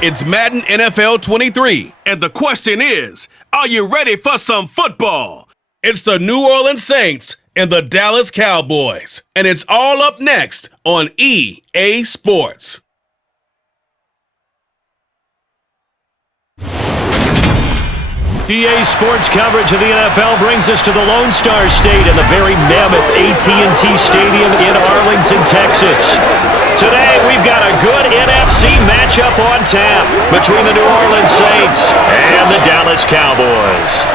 It's Madden NFL 23, and the question is, are you ready for some football? It's the New Orleans Saints and the Dallas Cowboys, and it's all up next on EA Sports. EA Sports coverage of the NFL brings us to the Lone Star State and the very mammoth AT&T Stadium in Arlington, Texas. Today, we've got a good NFC matchup on tap between the New Orleans Saints and the Dallas Cowboys.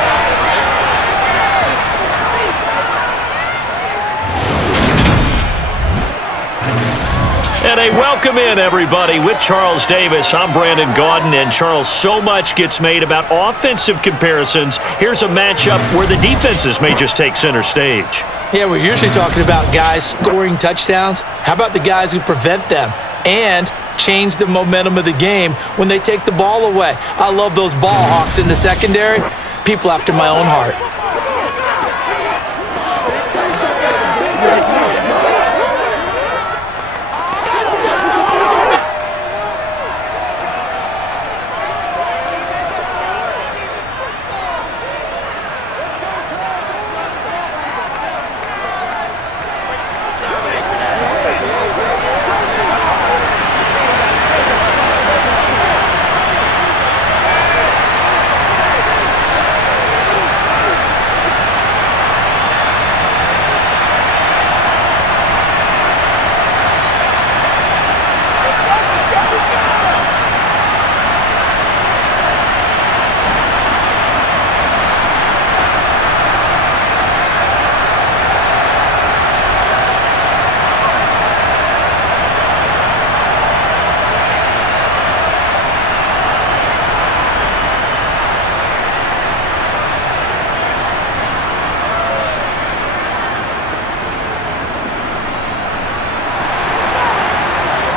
And a welcome in, everybody, with Charles Davis. I'm Brandon Gaudin, and Charles, so much gets made about offensive comparisons. Here's a matchup where the defenses may just take center stage. Yeah, we're usually talking about guys scoring touchdowns. How about the guys who prevent them and change the momentum of the game when they take the ball away? I love those ball hawks in the secondary. People after my own heart.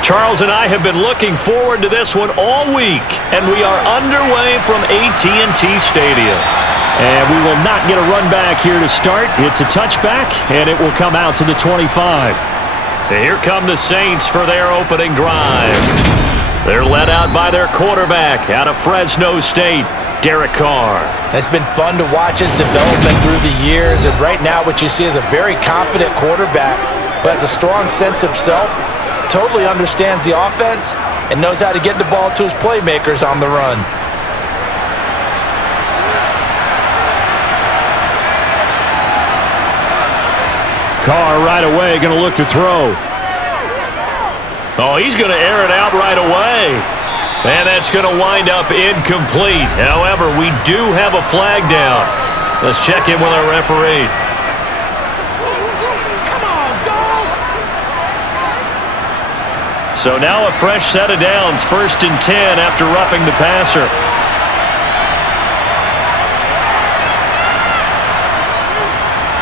Charles and I have been looking forward to this one all week, and we are underway from AT&T Stadium. And we will not get a run back here to start. It's a touchback, and it will come out to the 25. And here come the Saints for their opening drive. They're led out by their quarterback out of Fresno State, Derek Carr. It's been fun to watch his development through the years, and right now what you see is a very confident quarterback who has a strong sense of self, totally understands the offense, and knows how to get the ball to his playmakers on the run. Carr right away going to look to throw. Oh, he's going to air it out right away. And that's going to wind up incomplete. However, we do have a flag down. Let's check in with our referee. So now a fresh set of downs, 1st and 10 after roughing the passer.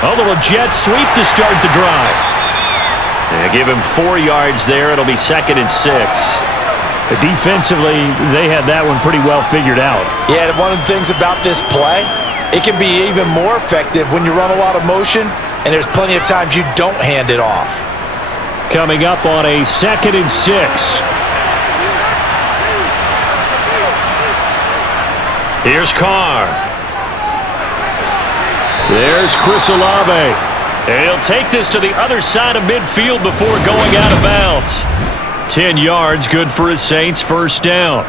A little jet sweep to start the drive. Yeah, give him 4 yards there. It'll be 2nd and 6. Defensively, they had that one pretty well figured out. Yeah, and one of the things about this play, it can be even more effective when you run a lot of motion, and there's plenty of times you don't hand it off. Coming up on a 2nd and 6. Here's Carr. There's Chris Olave. And he'll take this to the other side of midfield before going out of bounds. 10 yards, good for his Saints, 1st down.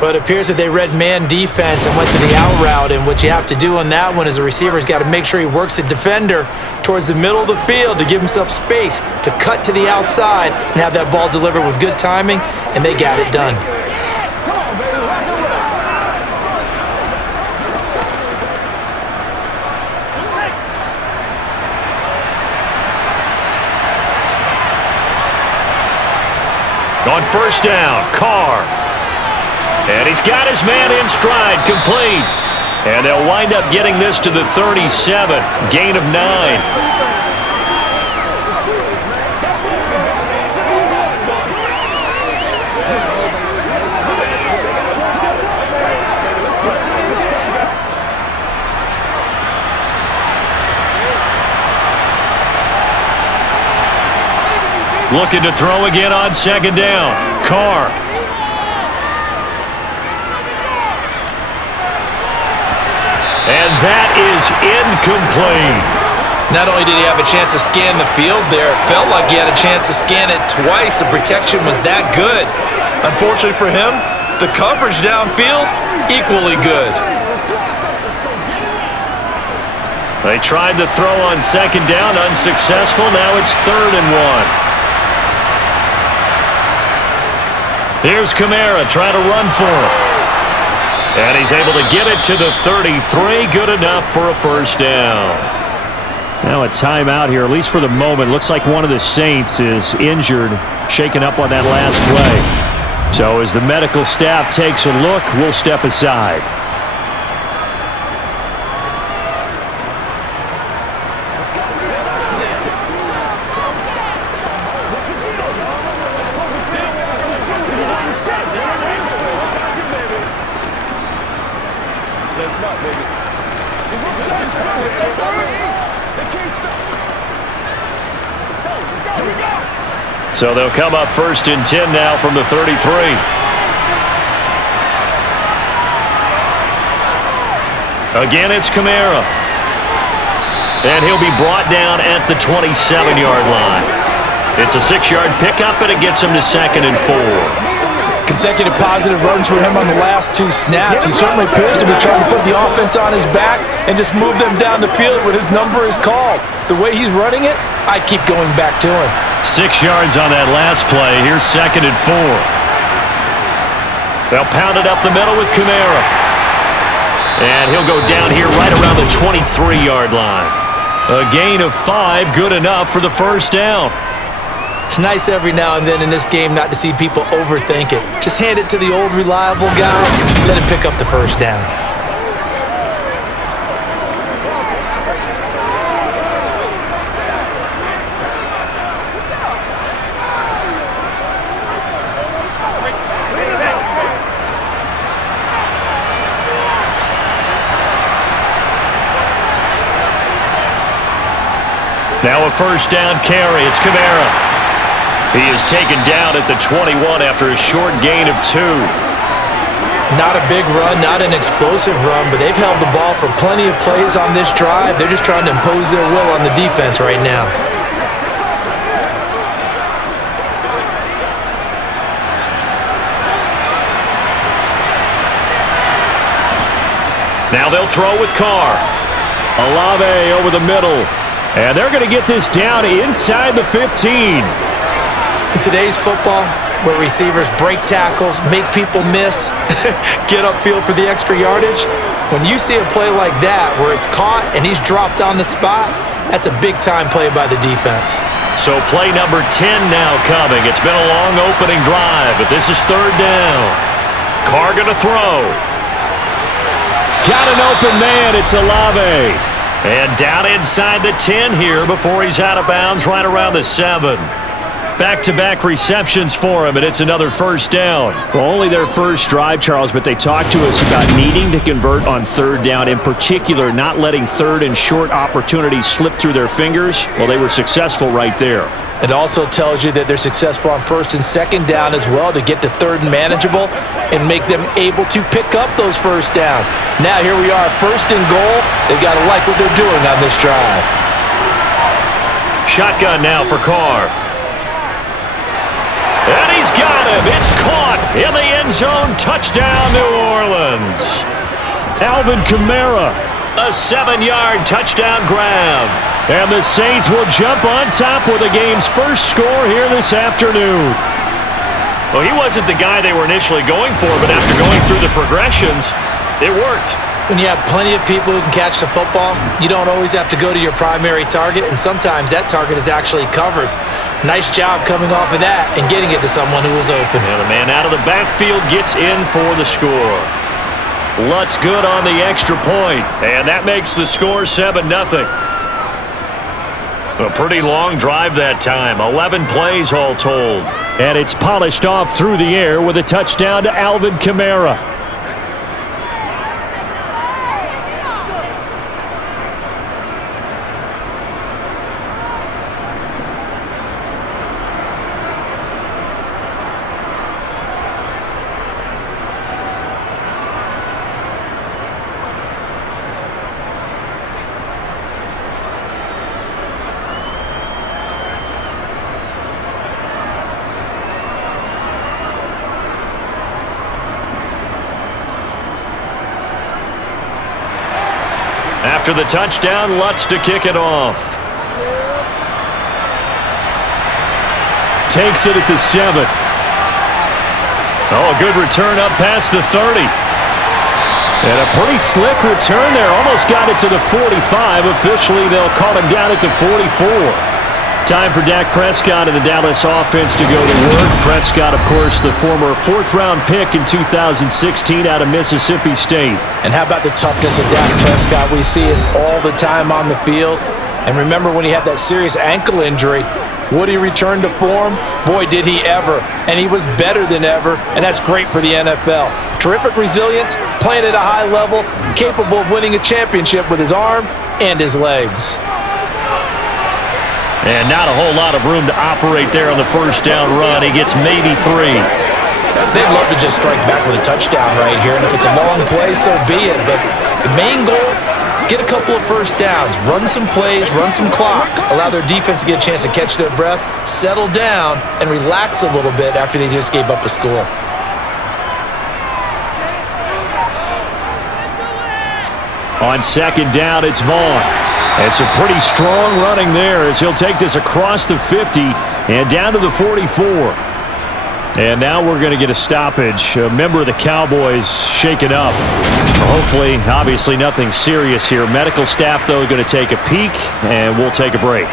But it appears that they read man defense and went to the out route, and what you have to do on that one is the receiver's got to make sure he works the defender towards the middle of the field to give himself space to cut to the outside and have that ball delivered with good timing, and they got it done. On 1st down, Carr. And he's got his man in stride, complete. And they'll wind up getting this to the 37, gain of 9. Looking to throw again on 2nd down. Carr. And that is incomplete. Not only did he have a chance to scan the field there, it felt like he had a chance to scan it twice. The protection was that good. Unfortunately for him, the coverage downfield, equally good. They tried to throw on second down, unsuccessful. Now it's 3rd and 1. Here's Kamara trying to run for it. And he's able to get it to the 33. Good enough for a first down. Now a timeout here, at least for the moment. Looks like one of the Saints is injured, shaken up on that last play. So as the medical staff takes a look, we'll step aside. So they'll come up 1st and 10 now from the 33. Again, it's Kamara. And he'll be brought down at the 27-yard line. It's a 6-yard pickup, and it gets him to 2nd and 4. Consecutive positive runs for him on the last 2 snaps. He certainly appears to be trying to put the offense on his back and just move them down the field when his number is called. The way he's running it, I keep going back to him. 6 yards on that last play. Here's 2nd and 4. They'll pound it up the middle with Kamara. And he'll go down here right around the 23-yard line. A gain of 5, good enough for the first down. It's nice every now and then in this game not to see people overthink it. Just hand it to the old reliable guy, let him pick up the first down. Now a first down carry. It's Kamara. He is taken down at the 21 after a short gain of 2. Not a big run, not an explosive run, but they've held the ball for plenty of plays on this drive. They're just trying to impose their will on the defense right now. Now they'll throw with Carr. Olave over the middle. And they're going to get this down inside the 15. In today's football, where receivers break tackles, make people miss, get upfield for the extra yardage, when you see a play like that where it's caught and he's dropped on the spot, that's a big-time play by the defense. So play number 10 now coming. It's been a long opening drive, but this is 3rd down. Carr going to throw. Got an open man. It's Olave. And down inside the 10 here before he's out of bounds right around the 7. Back-to-back receptions for him, and it's another first down. Well, only their first drive, Charles, but they talked to us about needing to convert on 3rd down, in particular not letting 3rd and short opportunities slip through their fingers. Well, they were successful right there. It also tells you that they're successful on 1st and 2nd down as well to get to 3rd and manageable and make them able to pick up those first downs. Now here we are, 1st and goal. They've got to like what they're doing on this drive. Shotgun now for Carr. And he's got him. It's caught in the end zone. Touchdown, New Orleans. Alvin Kamara. A 7-yard touchdown grab. And the Saints will jump on top with the game's first score here this afternoon. Well, he wasn't the guy they were initially going for, but after going through the progressions, it worked. When you have plenty of people who can catch the football, you don't always have to go to your primary target, and sometimes that target is actually covered. Nice job coming off of that and getting it to someone who was open. Now the man out of the backfield gets in for the score. Lutz good on the extra point, and that makes the score 7-0. A pretty long drive that time, 11 plays all told. And it's polished off through the air with a touchdown to Alvin Kamara. After the touchdown, Lutz to kick it off. Takes it at the 7. Oh, a good return up past the 30. And a pretty slick return there. Almost got it to the 45. Officially, they'll call him down at the 44. Time for Dak Prescott and the Dallas offense to go to work. Prescott, of course, the former 4th-round pick in 2016 out of Mississippi State. And how about the toughness of Dak Prescott? We see it all the time on the field. And remember when he had that serious ankle injury, would he return to form? Boy, did he ever. And he was better than ever, and that's great for the NFL. Terrific resilience, playing at a high level, capable of winning a championship with his arm and his legs. And not a whole lot of room to operate there on the first down run. He gets maybe 3. They'd love to just strike back with a touchdown right here, and if it's a long play, so be it. But the main goal, get a couple of first downs, run some plays, run some clock, allow their defense to get a chance to catch their breath, settle down, and relax a little bit after they just gave up a score. On second down, it's Vaughn. And some pretty strong running there as he'll take this across the 50 and down to the 44. And now we're going to get a stoppage. A member of the Cowboys shaken up. Hopefully, obviously nothing serious here. Medical staff, though, going to take a peek, and we'll take a break.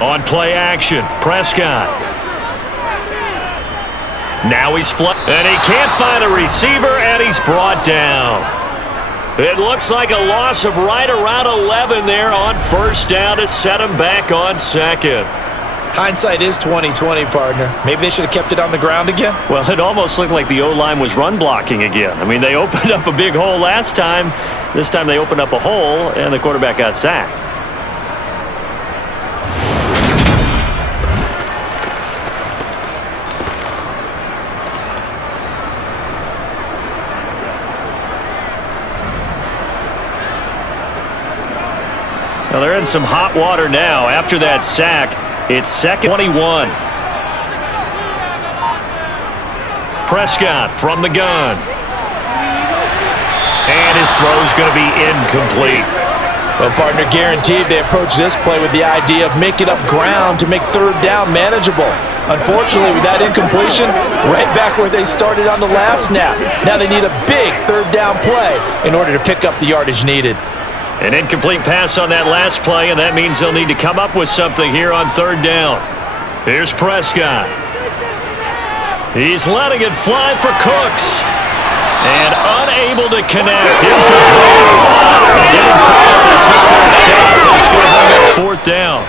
On play action, Prescott. Now he's and he can't find a receiver, and he's brought down. It looks like a loss of right around 11 there on first down to set him back on second. Hindsight is 20/20, partner. Maybe they should have kept it on the ground again. Well, it almost looked like the O-line was run blocking again. I mean, they opened up a big hole last time. This time they opened up a hole, and the quarterback got sacked. Well, they're in some hot water now. After that sack, it's second 21. Prescott from the gun. And his throw's going to be incomplete. Well, partner, guaranteed they approach this play with the idea of making up ground to make third down manageable. Unfortunately, with that incompletion, right back where they started on the last snap. Now they need a big third down play in order to pick up the yardage needed. An incomplete pass on that last play, and that means they'll need to come up with something here on third down. Here's Prescott. He's letting it fly for Cooks. And unable to connect. Getting caught, they took their shot. It's going to bring up fourth down.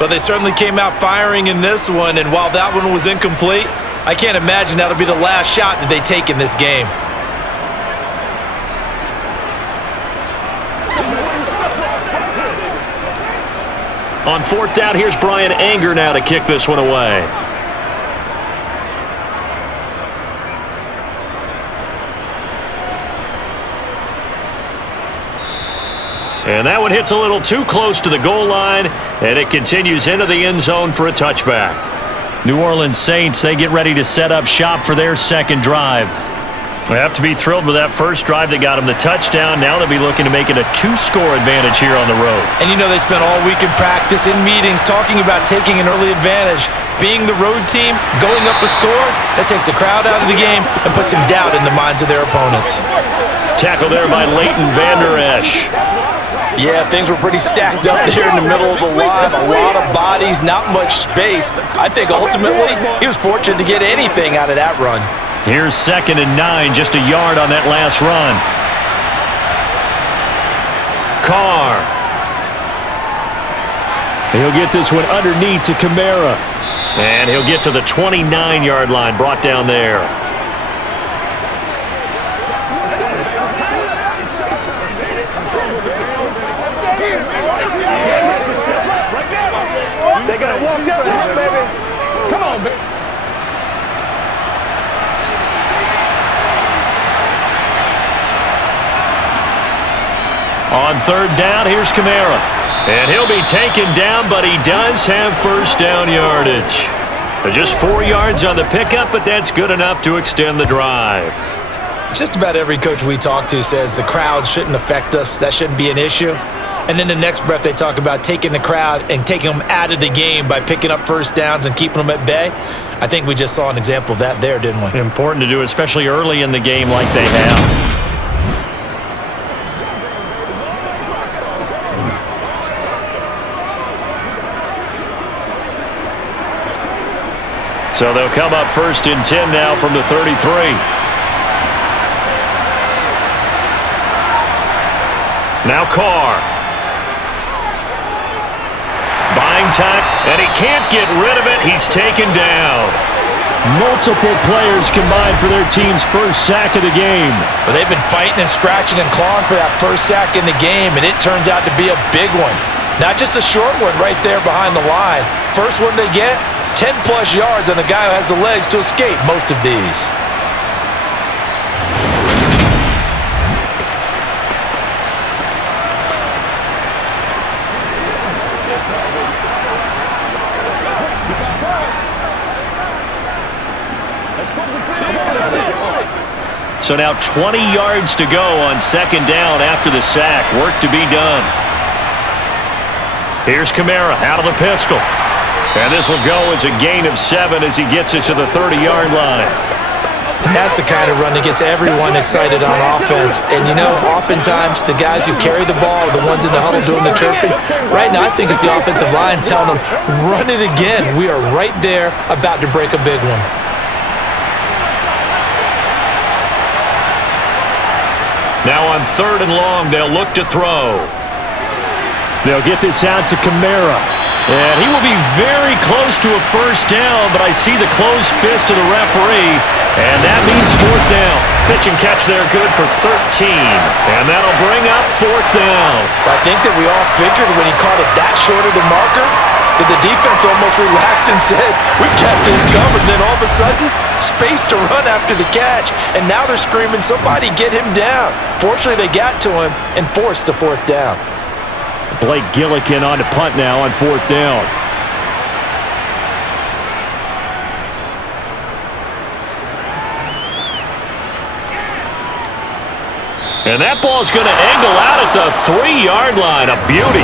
But they certainly came out firing in this one, and while that one was incomplete, I can't imagine that'll be the last shot that they take in this game. On fourth down, here's Brian Anger now to kick this one away. And that one hits a little too close to the goal line, and it continues into the end zone for a touchback. New Orleans Saints, they get ready to set up shop for their second drive. They have to be thrilled with that first drive that got them the touchdown. Now they'll be looking to make it a 2-score advantage here on the road. And you know they spent all week in practice, in meetings, talking about taking an early advantage. Being the road team, going up a score, that takes the crowd out of the game and puts some doubt in the minds of their opponents. Tackle there by Leighton Vander Esch. Yeah, things were pretty stacked up there in the middle of the line. A lot of bodies, not much space. I think ultimately he was fortunate to get anything out of that run. Here's 2nd and 9, just a yard on that last run. Carr. He'll get this one underneath to Kamara. And he'll get to the 29-yard line, brought down there. third down. Here's Kamara. And he'll be taken down, but he does have first down yardage. Just 4 yards on the pickup, but that's good enough to extend the drive. Just about every coach we talk to says the crowd shouldn't affect us. That shouldn't be an issue. And in the next breath, they talk about taking the crowd and taking them out of the game by picking up first downs and keeping them at bay. I think we just saw an example of that there, didn't we? Important to do, especially early in the game like they have. So they'll come up 1st and 10 now from the 33. Now Carr. Buying time, and he can't get rid of it. He's taken down. Multiple players combined for their team's first sack of the game. But they've been fighting and scratching and clawing for that first sack in the game, and it turns out to be a big one. Not just a short one right there behind the line. First one they get, 10-plus yards on a guy who has the legs to escape most of these. So now 20 yards to go on 2nd down after the sack. Work to be done. Here's Kamara out of the pistol. And this will go as a gain of 7 as he gets it to the 30-yard line. And that's the kind of run that gets everyone excited on offense. And, you know, oftentimes the guys who carry the ball are the ones in the huddle doing the chirping. Right now, I think it's the offensive line telling them, run it again. We are right there about to break a big one. Now on 3rd and long, they'll look to throw. They'll get this out to Kamara. And he will be very close to a first down, but I see the closed fist of the referee, and that means 4th down. Pitch and catch there good for 13, and that'll bring up 4th down. I think that we all figured when he caught it that short of the marker that the defense almost relaxed and said, we got this covered, and then all of a sudden, space to run after the catch, and now they're screaming, somebody get him down. Fortunately, they got to him and forced the 4th down. Blake Gillikin on to punt now on 4th down. And that ball's going to angle out at the 3-yard line. A beauty.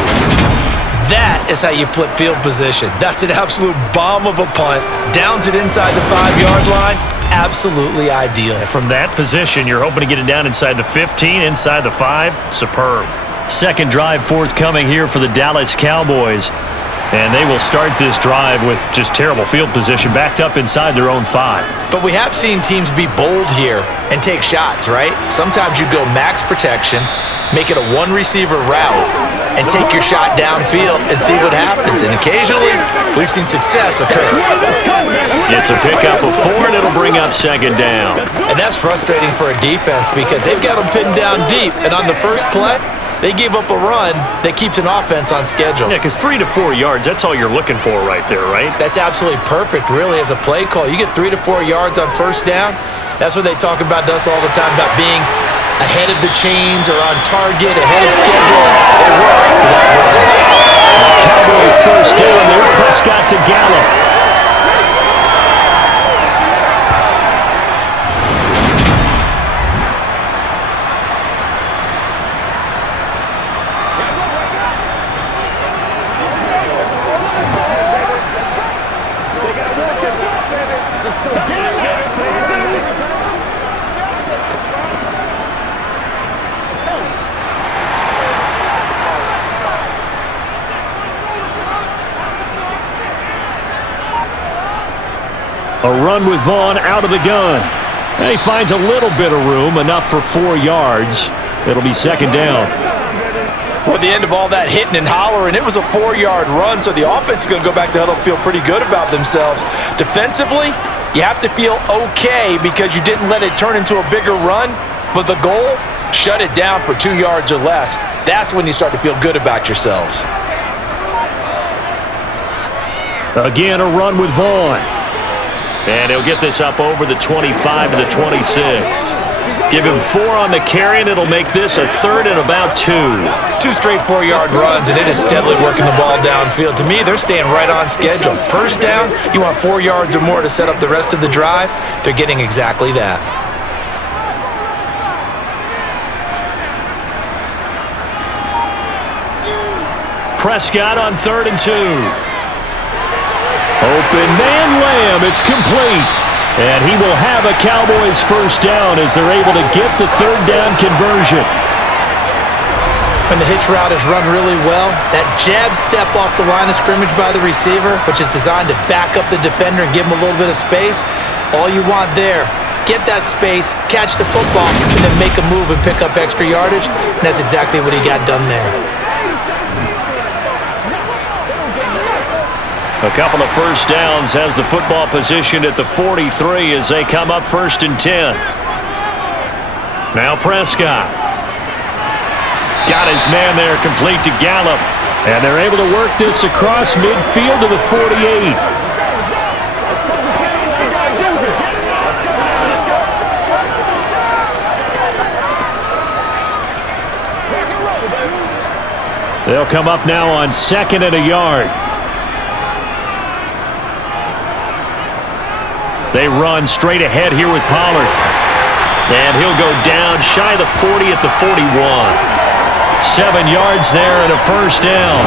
That is how you flip field position. That's an absolute bomb of a punt. Downs it inside the 5-yard line. Absolutely ideal. And from that position, you're hoping to get it down inside the 15, inside the 5. Superb. Second drive forthcoming here for the Dallas Cowboys. And they will start this drive with just terrible field position, backed up inside their own 5. But we have seen teams be bold here and take shots, right? Sometimes you go max protection, make it a one-receiver route, and take your shot downfield and see what happens. And occasionally, we've seen success occur. It's a pickup of 4, and it'll bring up 2nd down. And that's frustrating for a defense because they've got them pinned down deep. And on the first play, they gave up a run that keeps an offense on schedule. Yeah, because 3 to 4 yards, that's all you're looking for right there, right? That's absolutely perfect, really, as a play call. You get 3 to 4 yards on first down. That's what they talk about us all the time, about being ahead of the chains or on target, ahead of schedule. They work. Cowboy first down there. Prescott to Gallup. A run with Vaughn out of the gun. And he finds a little bit of room, enough for 4 yards. It'll be 2nd down. Well, at the end of all that hitting and hollering, it was a 4-yard run, so the offense is going to go back to the huddle and feel pretty good about themselves. Defensively, you have to feel okay because you didn't let it turn into a bigger run, but the goal, shut it down for 2 yards or less. That's when you start to feel good about yourselves. Again, a run with Vaughn. And he'll get this up over the 25 to the 26. Give him 4 on the carry, and it'll make this a 3rd and about 2. 2 straight 4-yard runs, and it is steadily working the ball downfield. To me, they're staying right on schedule. First down, you want 4 yards or more to set up the rest of the drive. They're getting exactly that. Prescott on 3rd and 2. Open man Lamb. It's complete. And he will have a Cowboys first down as they're able to get the 3rd down conversion. When the hitch route is run really well, that jab step off the line of scrimmage by the receiver, which is designed to back up the defender and give him a little bit of space, all you want there, get that space, catch the football, and then make a move and pick up extra yardage, and that's exactly what he got done there. A couple of first downs, has the football positioned at the 43 as they come up 1st and 10. Now Prescott. Got his man there, complete to Gallup. And they're able to work this across midfield to the 48. They'll come up now on 2nd and a yard. They run straight ahead here with Pollard. And he'll go down shy of the 40 at the 41. 7 yards there and a first down.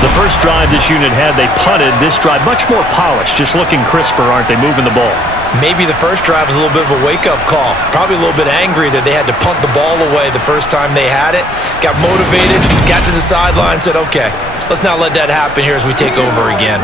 The first drive this unit had, they punted. This drive, much more polished, just looking crisper, aren't they, moving the ball? Maybe the first drive was a little bit of a wake-up call. Probably a little bit angry that they had to punt the ball away the first time they had it. Got motivated, got to the sideline, said, okay, let's not let that happen here as we take over again.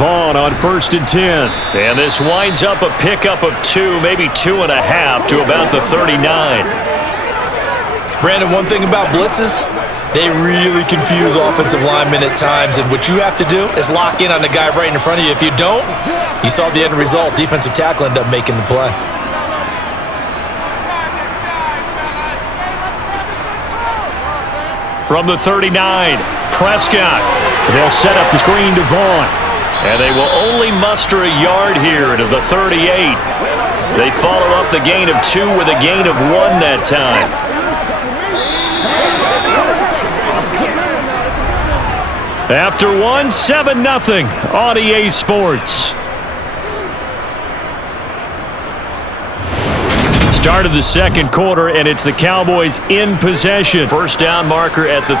Vaughn on 1st and 10. And this winds up a pickup of 2, maybe 2.5 to about the 39. Brandon, one thing about blitzes, they really confuse offensive linemen at times, and what you have to do is lock in on the guy right in front of you. If you don't, you saw the end result. Defensive tackle ended up making the play. From the 39, Prescott. They'll set up the screen to Vaughn. And they will only muster a yard here to the 38. They follow up the gain of 2 with a gain of 1 that time. After 1, 7-0 on EA Sports. Start of the 2nd quarter, and it's the Cowboys in possession. First down marker at the...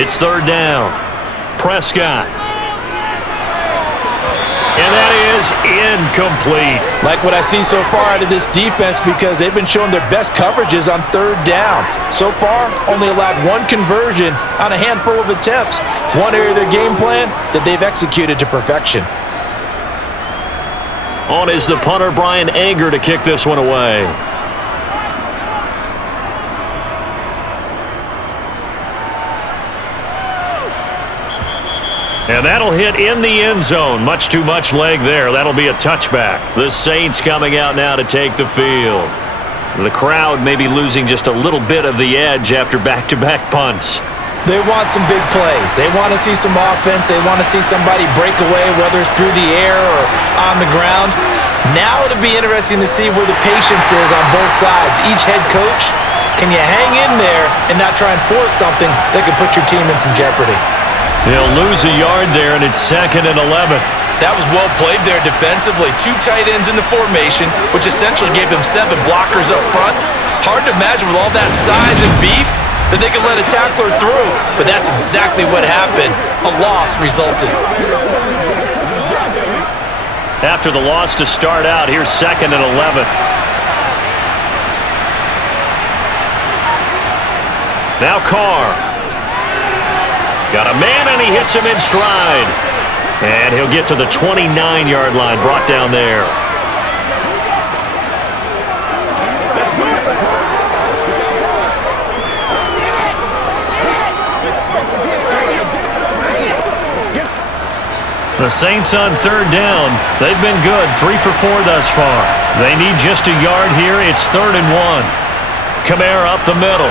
It's 3rd down. Prescott. And that is incomplete. Like what I see so far out of this defense, because they've been showing their best coverages on 3rd down. So far, only allowed 1 conversion on a handful of attempts. One area of their game plan that they've executed to perfection. On is the punter, Brian Anger, to kick this one away. And that'll hit in the end zone. Much too much leg there. That'll be a touchback. The Saints coming out now to take the field. The crowd may be losing just a little bit of the edge after back-to-back punts. They want some big plays. They want to see some offense. They want to see somebody break away, whether it's through the air or on the ground. Now it'll be interesting to see where the patience is on both sides. Each head coach, can you hang in there and not try and force something that could put your team in some jeopardy? They'll lose a yard there, and it's 2nd and 11. That was well played there defensively. 2 tight ends in the formation, which essentially gave them 7 blockers up front. Hard to imagine with all that size and beef that they could let a tackler through, but that's exactly what happened. A loss resulted. After the loss to start out, here's 2nd and 11. Now Carr. Got a man, and he hits him in stride. And he'll get to the 29-yard line, brought down there. The Saints on 3rd down. They've been good, 3 for 4 thus far. They need just a yard here. It's 3rd and 1. Kamara up the middle.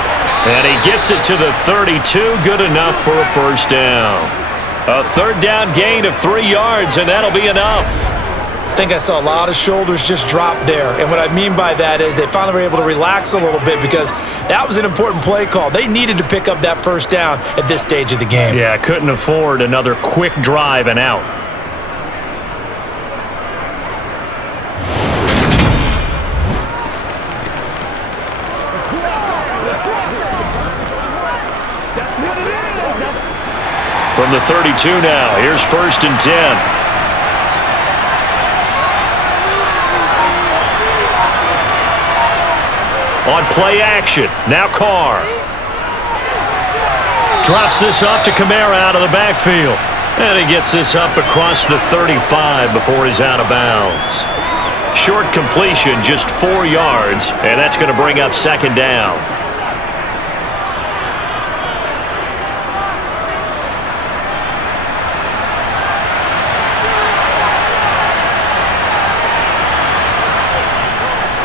And he gets it to the 32, good enough for a first down. A third down gain of 3 yards, and that'll be enough. I think I saw a lot of shoulders just drop there. And what I mean by that is they finally were able to relax a little bit because that was an important play call. They needed to pick up that first down at this stage of the game. Yeah, couldn't afford another quick drive and out. From the 32 now, here's 1st and 10. On play action, now Carr. Drops this off to Kamara out of the backfield. And he gets this up across the 35 before he's out of bounds. Short completion, just 4 yards, and that's going to bring up 2nd down.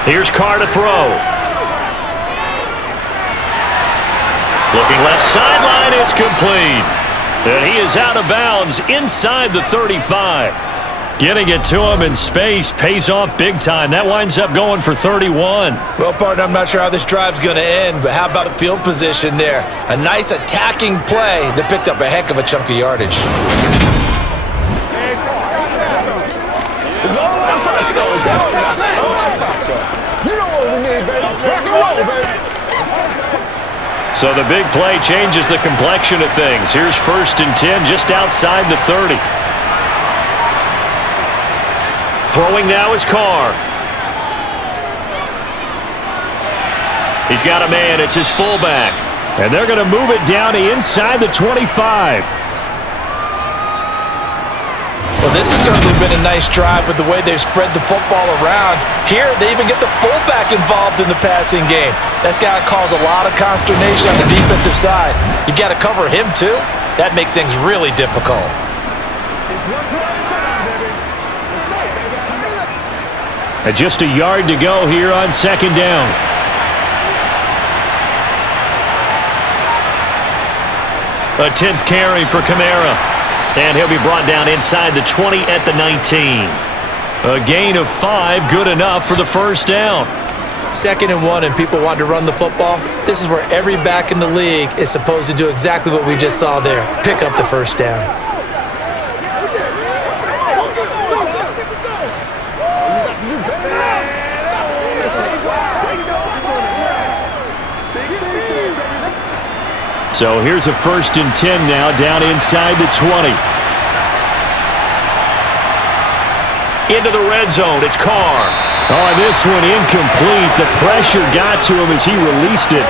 Here's Carr to throw. Looking left sideline, it's complete. And he is out of bounds inside the 35. Getting it to him in space pays off big time. That winds up going for 31. Well, partner, I'm not sure how this drive's going to end, but how about the field position there? A nice attacking play that picked up a heck of a chunk of yardage. You know what we need, baby. Rock and roll, baby. So the big play changes the complexion of things. Here's 1st and 10 just outside the 30. Throwing now is Carr. He's got a man. It's his fullback. And they're going to move it down to inside the 25. Well, this has certainly been a nice drive with the way they've spread the football around. Here, they even get the fullback involved in the passing game. That's got to cause a lot of consternation on the defensive side. You've got to cover him, too. That makes things really difficult. And just a yard to go here on 2nd down. A 10th carry for Kamara. And he'll be brought down inside the 20 at the 19. A gain of 5, good enough for the first down. 2nd and 1 and people want to run the football. This is where every back in the league is supposed to do exactly what we just saw there. Pick up the first down. So here's a 1st and 10 now down inside the 20. Into the red zone, it's Carr. Oh, this one incomplete. The pressure got to him as he released it.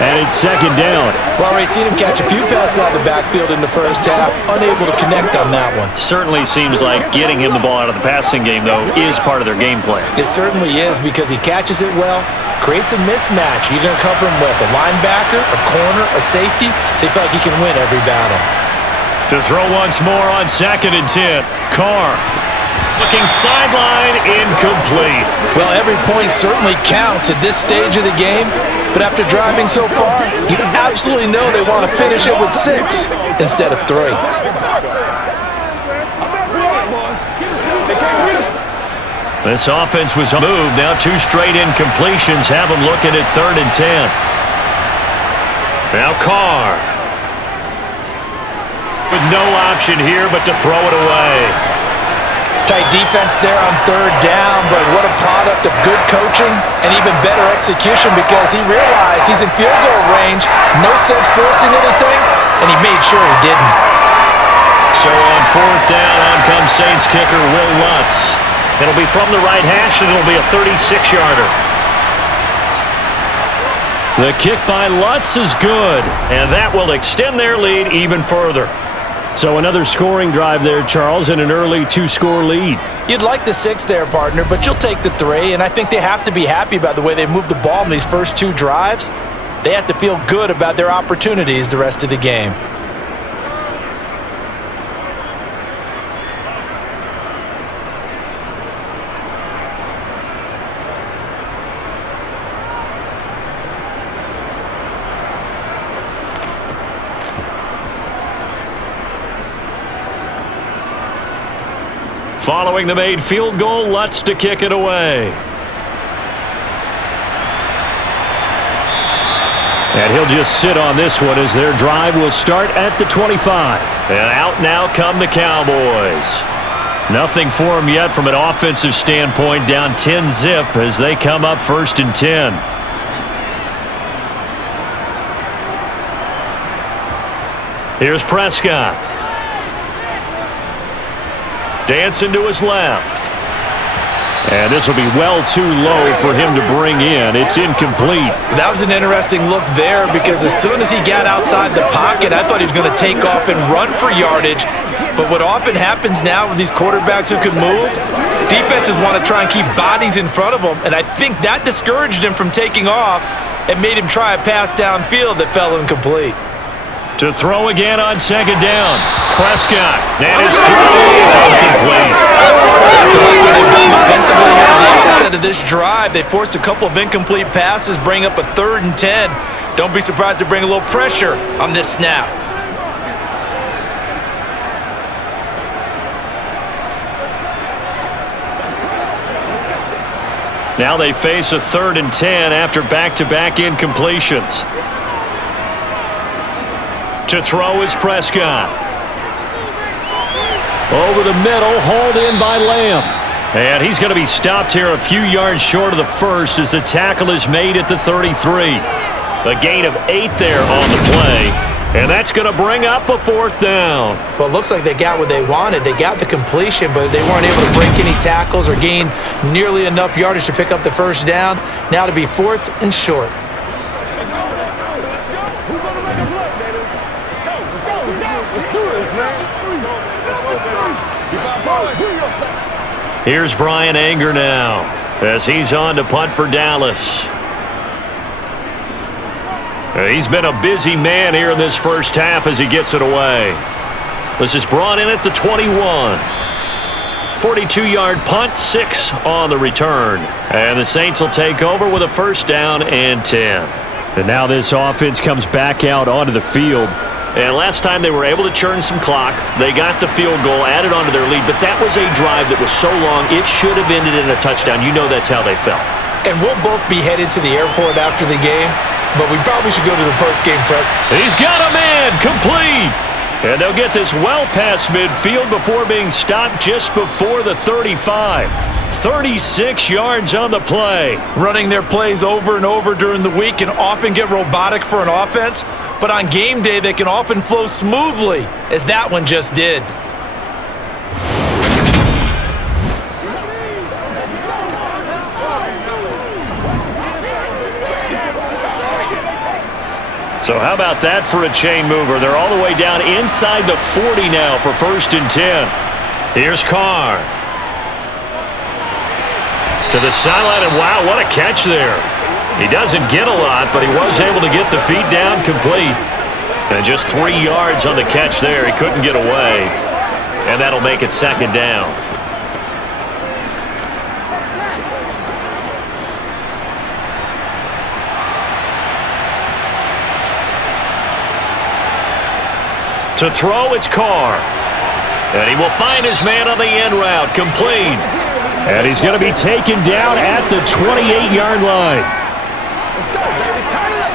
And it's 2nd down. Well, we've seen him catch a few passes out of the backfield in the first half. Unable to connect on that one. Certainly seems like getting him the ball out of the passing game, though, is part of their game plan. It certainly is because he catches it well, creates a mismatch. You're going to cover him with a linebacker, a corner, a safety. They feel like he can win every battle. To throw once more on 2nd and 10. Carr. Looking sideline, incomplete. Well, every point certainly counts at this stage of the game, but after driving so far, you absolutely know they want to finish it with 6 instead of 3. This offense was moved. Now 2 straight incompletions have them looking at 3rd and 10. Now Carr. With no option here but to throw it away. Tight defense there on 3rd down, but what a product of good coaching and even better execution because he realized he's in field goal range, no sense forcing anything, and he made sure he didn't. So on 4th down, on comes Saints kicker Will Lutz. It'll be from the right hash, and it'll be a 36-yarder. The kick by Lutz is good, and that will extend their lead even further. So another scoring drive there, Charles, and an early 2-score lead. You'd like the 6 there, partner, but you'll take the 3, and I think they have to be happy about the way they moved the ball in these first 2 drives. They have to feel good about their opportunities the rest of the game. Following the made field goal, Lutz to kick it away. And he'll just sit on this one as their drive will start at the 25. And out now come the Cowboys. Nothing for them yet from an offensive standpoint, down 10-zip as they come up 1st and 10. Here's Prescott. Dancing to his left. And this will be well too low for him to bring in. It's incomplete. That was an interesting look there because as soon as he got outside the pocket, I thought he was going to take off and run for yardage. But what often happens now with these quarterbacks who can move, defenses want to try and keep bodies in front of them. And I think that discouraged him from taking off and made him try a pass downfield that fell incomplete. To throw again on 2nd down. Prescott. And his throw is incomplete. Defensively here on the outset of this drive, they forced a couple of incomplete passes, bring up a 3rd and 10. Don't be surprised to bring a little pressure on this snap. Now they face a 3rd and 10 after back-to-back incompletions. To throw is Prescott. Over the middle, hauled in by Lamb. And he's going to be stopped here a few yards short of the first as the tackle is made at the 33. A gain of 8 there on the play. And that's going to bring up a 4th down. Well, it looks like they got what they wanted. They got the completion, but they weren't able to break any tackles or gain nearly enough yardage to pick up the 1st down. Now to be 4th and short. Here's Brian Anger now as he's on to punt for Dallas. He's been a busy man here in this first half as he gets it away. This is brought in at the 21. 42-yard punt, 6 on the return. And the Saints will take over with a 1st down and 10. And now this offense comes back out onto the field. And last time they were able to churn some clock. They got the field goal, added onto their lead, but that was a drive that was so long it should have ended in a touchdown. You know that's how they felt. And we'll both be headed to the airport after the game, but we probably should go to the post-game press. He's got a man, complete. And they'll get this well past midfield before being stopped just before the 35. 36 yards on the play. Running their plays over and over during the week can often get robotic for an offense, but on game day they can often flow smoothly, as that one just did. So how about that for a chain mover? They're all the way down inside the 40 now for 1st and 10. Here's Carr. To the sideline, and wow, what a catch there. He doesn't get a lot, but he was able to get the feet down complete. And just 3 yards on the catch there. He couldn't get away. And that'll make it 2nd down. To throw, it's Carr. And he will find his man on the end route, complete. And he's going to be taken down at the 28-yard line. Let's go, baby. Turn it up.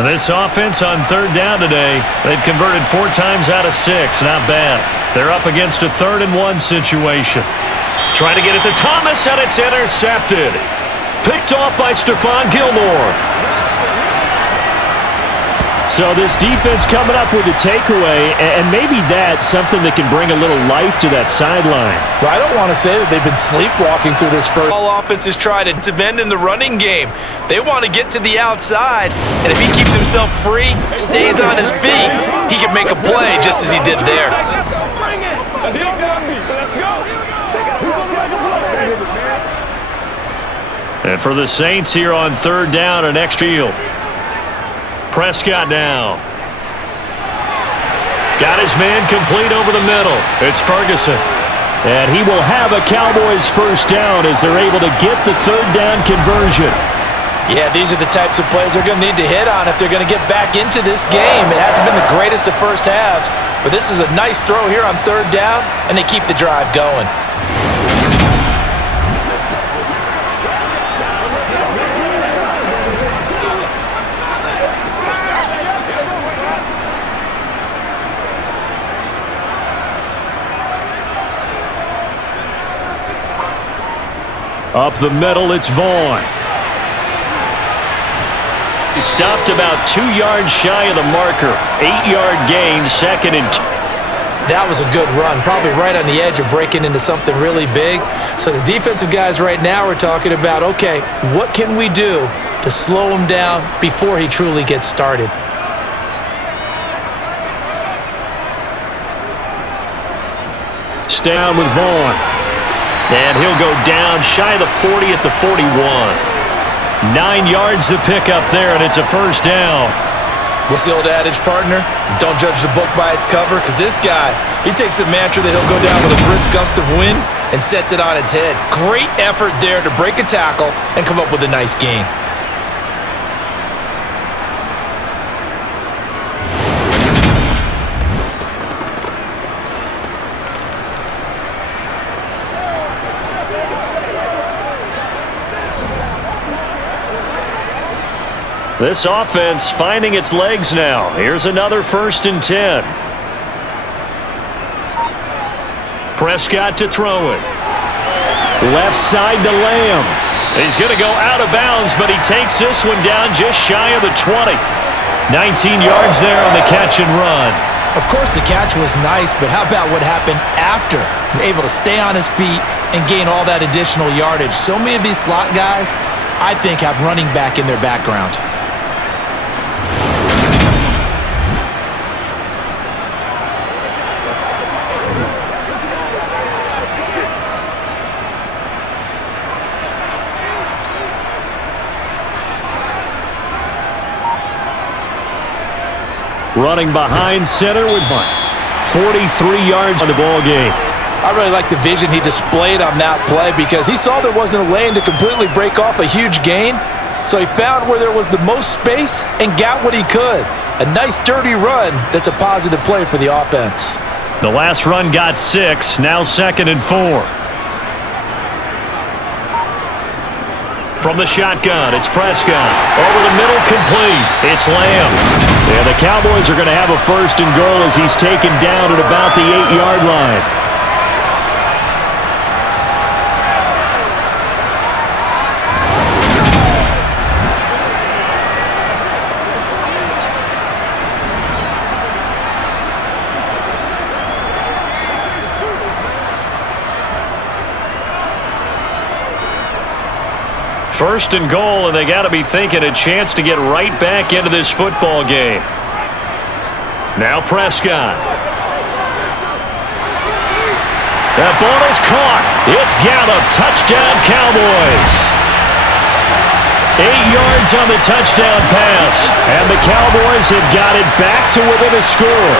And this offense on 3rd down today, they've converted 4 times out of 6. Not bad. They're up against a 3rd and 1 situation. Trying to get it to Thomas, and it's intercepted. Picked off by Stephon Gilmore. So this defense coming up with a takeaway, and maybe that's something that can bring a little life to that sideline. Well, I don't want to say that they've been sleepwalking through this first. All offenses try to end in the running game. They want to get to the outside, and if he keeps himself free, stays on his feet, he can make a play just as he did there. Let's go, let's go. And for the Saints here on 3rd down and extra field. Prescott now. Got his man complete over the middle. It's Ferguson. And he will have a Cowboys 1st down as they're able to get the 3rd down conversion. Yeah, these are the types of plays they're going to need to hit on if they're going to get back into this game. It hasn't been the greatest of first halves, but this is a nice throw here on third down, and they keep the drive going. Up the middle, it's Vaughn. He stopped about 2 yards shy of the marker. 8-yard gain, second and 2. That was a good run, probably right on the edge of breaking into something really big. So the defensive guys right now are talking about, okay, what can we do to slow him down before he truly gets started? Stay on with Vaughn. And he'll go down shy of the 40 at the 41. 9 yards to pick up there, and it's a first down. What's the old adage, partner? Don't judge the book by its cover, because this guy, he takes the mantra that he'll go down with a brisk gust of wind and sets it on its head. Great effort there to break a tackle and come up with a nice gain. This offense finding its legs now. Here's another 1st and 10. Prescott to throw it. Left side to Lamb. He's going to go out of bounds, but he takes this one down just shy of the 20. 19 yards there on the catch and run. Of course, the catch was nice, but how about what happened after? Able to stay on his feet and gain all that additional yardage. So many of these slot guys, I think, have running back in their background. Running behind center with 43 yards on the ball game. I really like the vision he displayed on that play because he saw there wasn't a lane to completely break off a huge gain. So he found where there was the most space and got what he could. A nice, dirty run that's a positive play for the offense. The last run got 6, now 2nd and 4. From the shotgun, it's Prescott. Over the middle, complete. It's Lamb. Yeah, the Cowboys are going to have a 1st and goal as he's taken down at about the 8-yard line. First and goal, and they got to be thinking a chance to get right back into this football game. Now Prescott. That ball is caught. It's Gallup. Touchdown, Cowboys. 8 yards on the touchdown pass, and the Cowboys have got it back to within a score.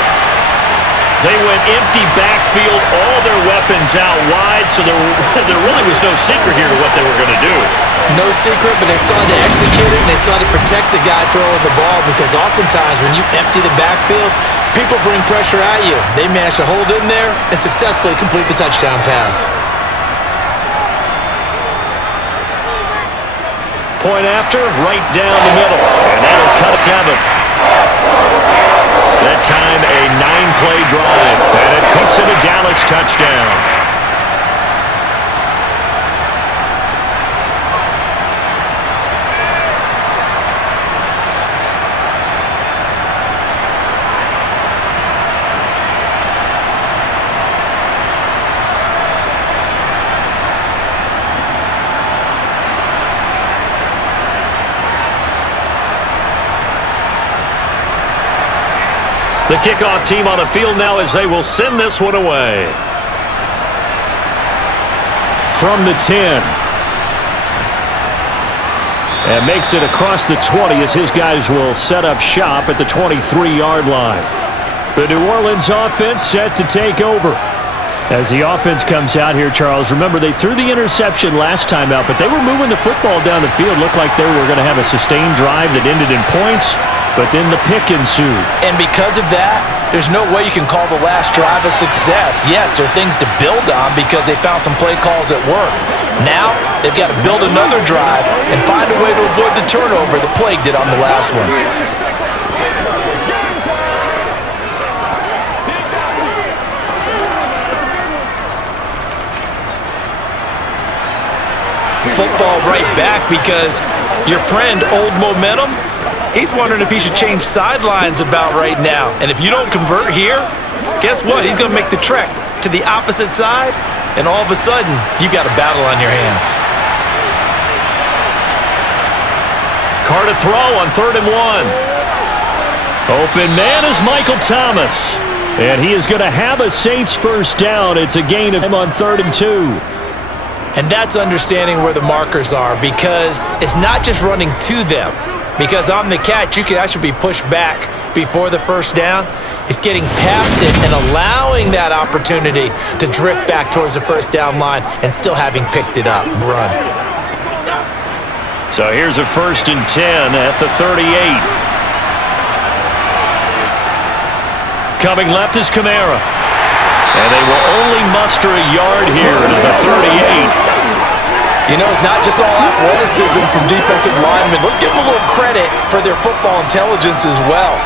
They went empty backfield, all their weapons out wide, so there really was no secret here to what they were going to do. No secret, but they still had to execute it, and they still had to protect the guy throwing the ball because oftentimes when you empty the backfield, people bring pressure at you. They managed to hold in there and successfully complete the touchdown pass. Point after, right down the middle, and that'll cut 7. That time a 9-play drive, and it cuts in a Dallas touchdown. The kickoff team on the field now as they will send this one away. From the 10. And makes it across the 20 as his guys will set up shop at the 23-yard line. The New Orleans offense set to take over. As the offense comes out here, Charles, remember they threw the interception last time out, but they were moving the football down the field. Looked like they were going to have a sustained drive that ended in points, but then the pick ensued. And because of that, there's no way you can call the last drive a success. Yes, there are things to build on because they found some play calls that work. Now, they've got to build another drive and find a way to avoid the turnover that plagued it on the last one. Football right back because your friend, Old Momentum, he's wondering if he should change sidelines about right now. And if you don't convert here, guess what? He's going to make the trek to the opposite side, and all of a sudden, you've got a battle on your hands. Carr to throw on 3rd and 1. Open man is Michael Thomas. And he is going to have a Saints first down. It's a gain of him on 3rd and 2. And that's understanding where the markers are because it's not just running to them. Because on the catch, you can actually be pushed back before the first down. It's getting past it and allowing that opportunity to drift back towards the first down line and still having picked it up. Run. So here's a 1st and 10 at the 38. Coming left is Kamara. And they will only muster a yard here to the 38. You know, it's not just all athleticism from defensive linemen. Let's give them a little credit for their football intelligence as well.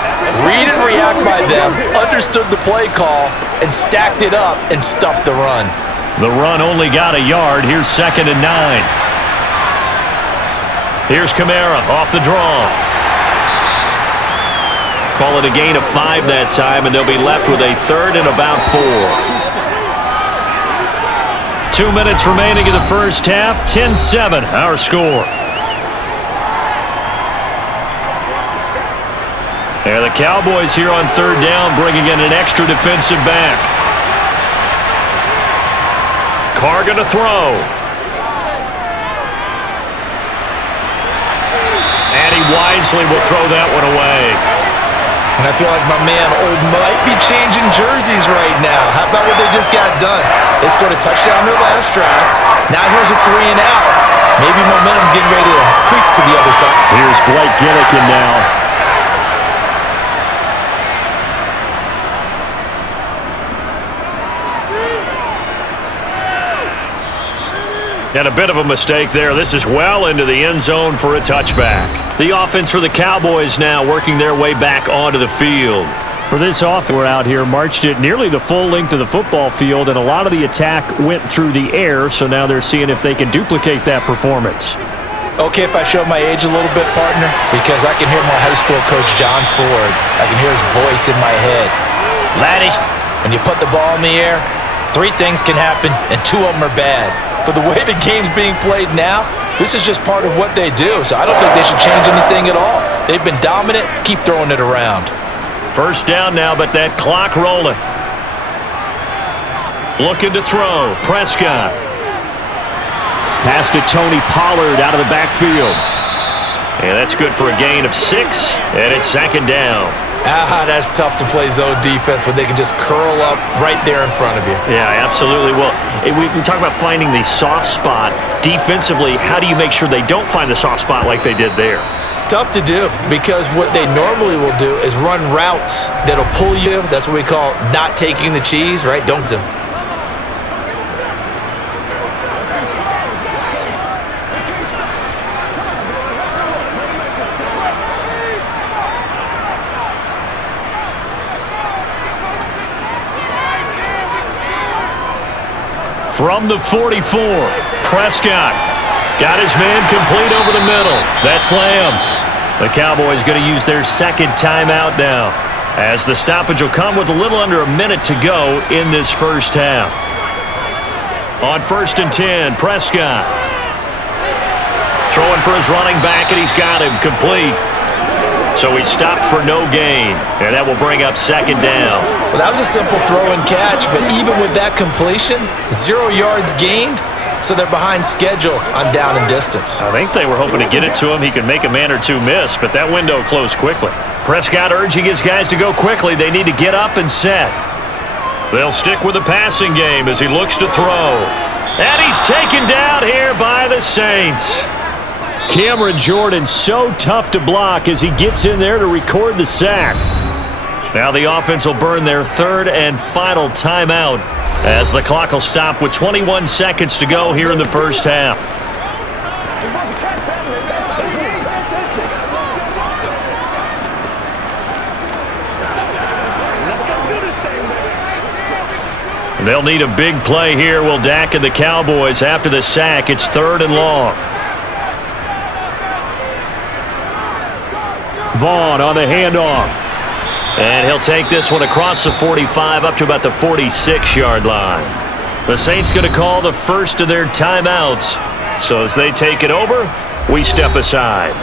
Read and react by them, understood the play call, and stacked it up and stuffed the run. The run only got a yard. Here's 2nd and 9. Here's Kamara off the draw. Call it a gain of 5 that time, and they'll be left with a 3rd and about 4. 2 minutes remaining in the first half. 10-7, our score. There the Cowboys here on 3rd down, bringing in an extra defensive back. Carr going to throw. And he wisely will throw that one away. And I feel like my man, Old might be changing jerseys right now. How about what they just got done? They scored a touchdown their last drive. Now here's a 3 and out. Maybe momentum's getting ready to creep to the other side. Here's Blake Gillikin now. And a bit of a mistake there. This is well into the end zone for a touchback. The offense for the Cowboys now working their way back onto the field. For this off, we're out here, marched it nearly the full length of the football field, and a lot of the attack went through the air, so now they're seeing if they can duplicate that performance. Okay, if I show my age a little bit, partner, because I can hear my high school coach, John Ford. I can hear his voice in my head. Laddie, when you put the ball in the air, 3 things can happen, and 2 of them are bad. But the way the game's being played now, this is just part of what they do. So I don't think they should change anything at all. They've been dominant. Keep throwing it around. First down now, but that clock rolling. Looking to throw. Prescott. Pass to Tony Pollard out of the backfield. And that's good for a gain of 6, and it's 2nd down. That's tough to play zone defense when they can just curl up right there in front of you. Yeah, absolutely. Well, we talk about finding the soft spot. Defensively, how do you make sure they don't find the soft spot like they did there? Tough to do because what they normally will do is run routes that'll pull you. That's what we call not taking the cheese, right? Don't them. From the 44, Prescott got his man complete over the middle. That's Lamb. The Cowboys going to use their 2nd timeout now, as the stoppage will come with a little under a minute to go in this first half. On 1st and 10, Prescott throwing for his running back, and he's got him complete. So he stopped for no gain, and that will bring up 2nd down. Well, that was a simple throw and catch, but even with that completion, 0 yards gained, so they're behind schedule on down and distance. I think they were hoping to get it to him. He could make a man or 2 miss, but that window closed quickly. Prescott urging his guys to go quickly. They need to get up and set. They'll stick with the passing game as he looks to throw. And he's taken down here by the Saints. Cameron Jordan so tough to block as he gets in there to record the sack. Now the offense will burn their third and final timeout as the clock will stop with 21 seconds to go here in the first half. They'll need a big play here, will Dak and the Cowboys after the sack. It's 3rd and long. Vaughn on the handoff. And he'll take this one across the 45 up to about the 46-yard line. The Saints going to call the first of their timeouts. So as they take it over, we step aside.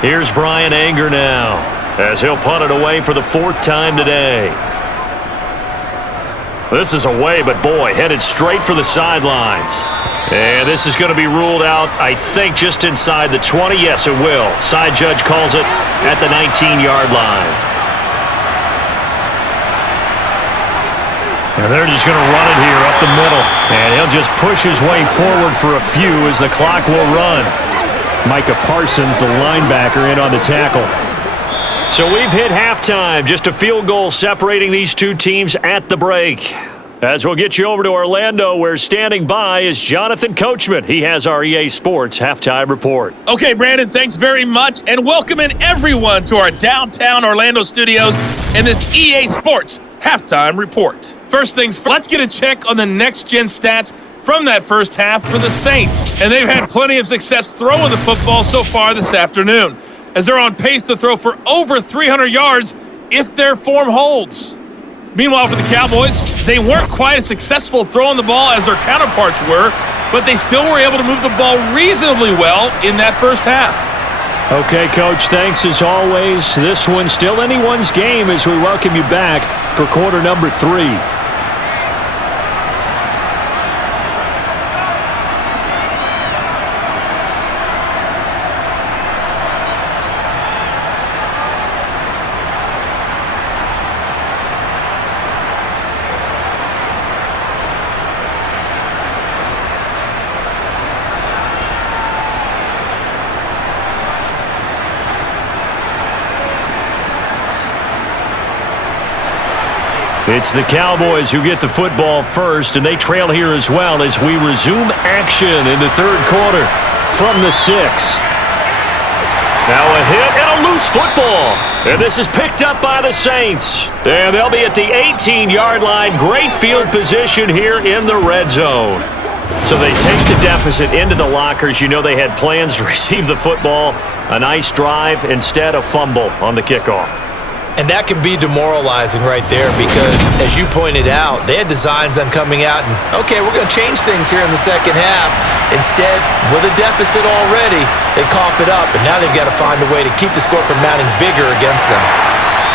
Here's Brian Anger now as he'll punt it away for the 4th time today. This is away, but boy, headed straight for the sidelines. And this is going to be ruled out, I think, just inside the 20. Yes, it will. Side judge calls it at the 19-yard line. And they're just going to run it here up the middle. And he'll just push his way forward for a few as the clock will run. Micah Parsons, the linebacker, in on the tackle. So we've hit halftime. Just a field goal separating these two teams at the break. As we'll get you over to Orlando, where standing by is Jonathan Coachman. He has our EA Sports halftime report. Okay, Brandon, thanks very much, and welcoming everyone to our downtown Orlando studios in this EA Sports halftime report. First things first, let's get a check on the next-gen stats from that first half for the Saints. And they've had plenty of success throwing the football so far this afternoon, as they're on pace to throw for over 300 yards if their form holds. Meanwhile, for the Cowboys, they weren't quite as successful throwing the ball as their counterparts were, but they still were able to move the ball reasonably well in that first half. Okay, Coach, thanks as always. This one's still anyone's game as we welcome you back for quarter number 3. It's the Cowboys who get the football first, and they trail here as well as we resume action in the third quarter. From the 6. Now a hit and a loose football. And this is picked up by the Saints. And they'll be at the 18-yard line. Great field position here in the red zone. So they take the deficit into the lockers. You know they had plans to receive the football. A nice drive, instead a fumble on the kickoff. And that can be demoralizing right there because, as you pointed out, they had designs on coming out and, okay, we're going to change things here in the second half. Instead, with a deficit already, they cough it up, and now they've got to find a way to keep the score from mounting bigger against them.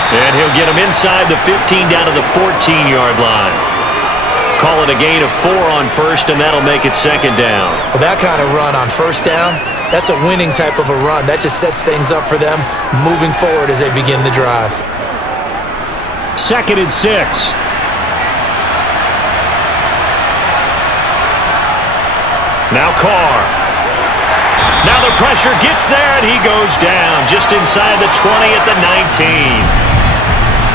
And he'll get them inside the 15 down to the 14-yard line. Call it a gain of 4 on first, and that'll make it second down. Well, that kind of run on first down, that's a winning type of a run. That just sets things up for them moving forward as they begin the drive. 2nd and 6. Now Carr. Now the pressure gets there, and he goes down just inside the 20 at the 19.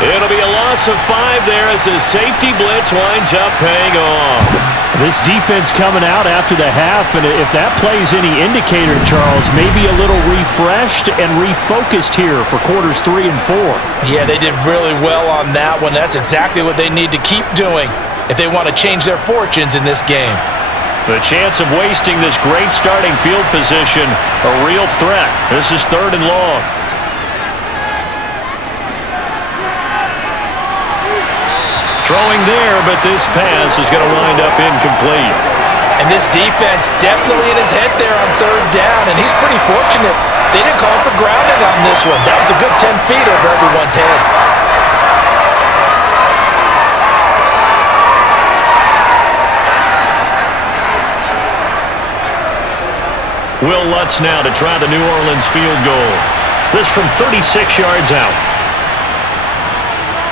It'll be a loss of 5 there as the safety blitz winds up paying off. This defense coming out after the half, and if that plays any indicator, Charles, maybe a little refreshed and refocused here for quarters 3 and 4. Yeah, they did really well on that one. That's exactly what they need to keep doing if they want to change their fortunes in this game. The chance of wasting this great starting field position, a real threat. This is 3rd and long. Throwing there, but this pass is going to wind up incomplete. And this defense definitely in his head there on 3rd down, and he's pretty fortunate. They didn't call for grounding on this one. That was a good 10 feet over everyone's head. Lutz now to try the New Orleans field goal. This from 36 yards out.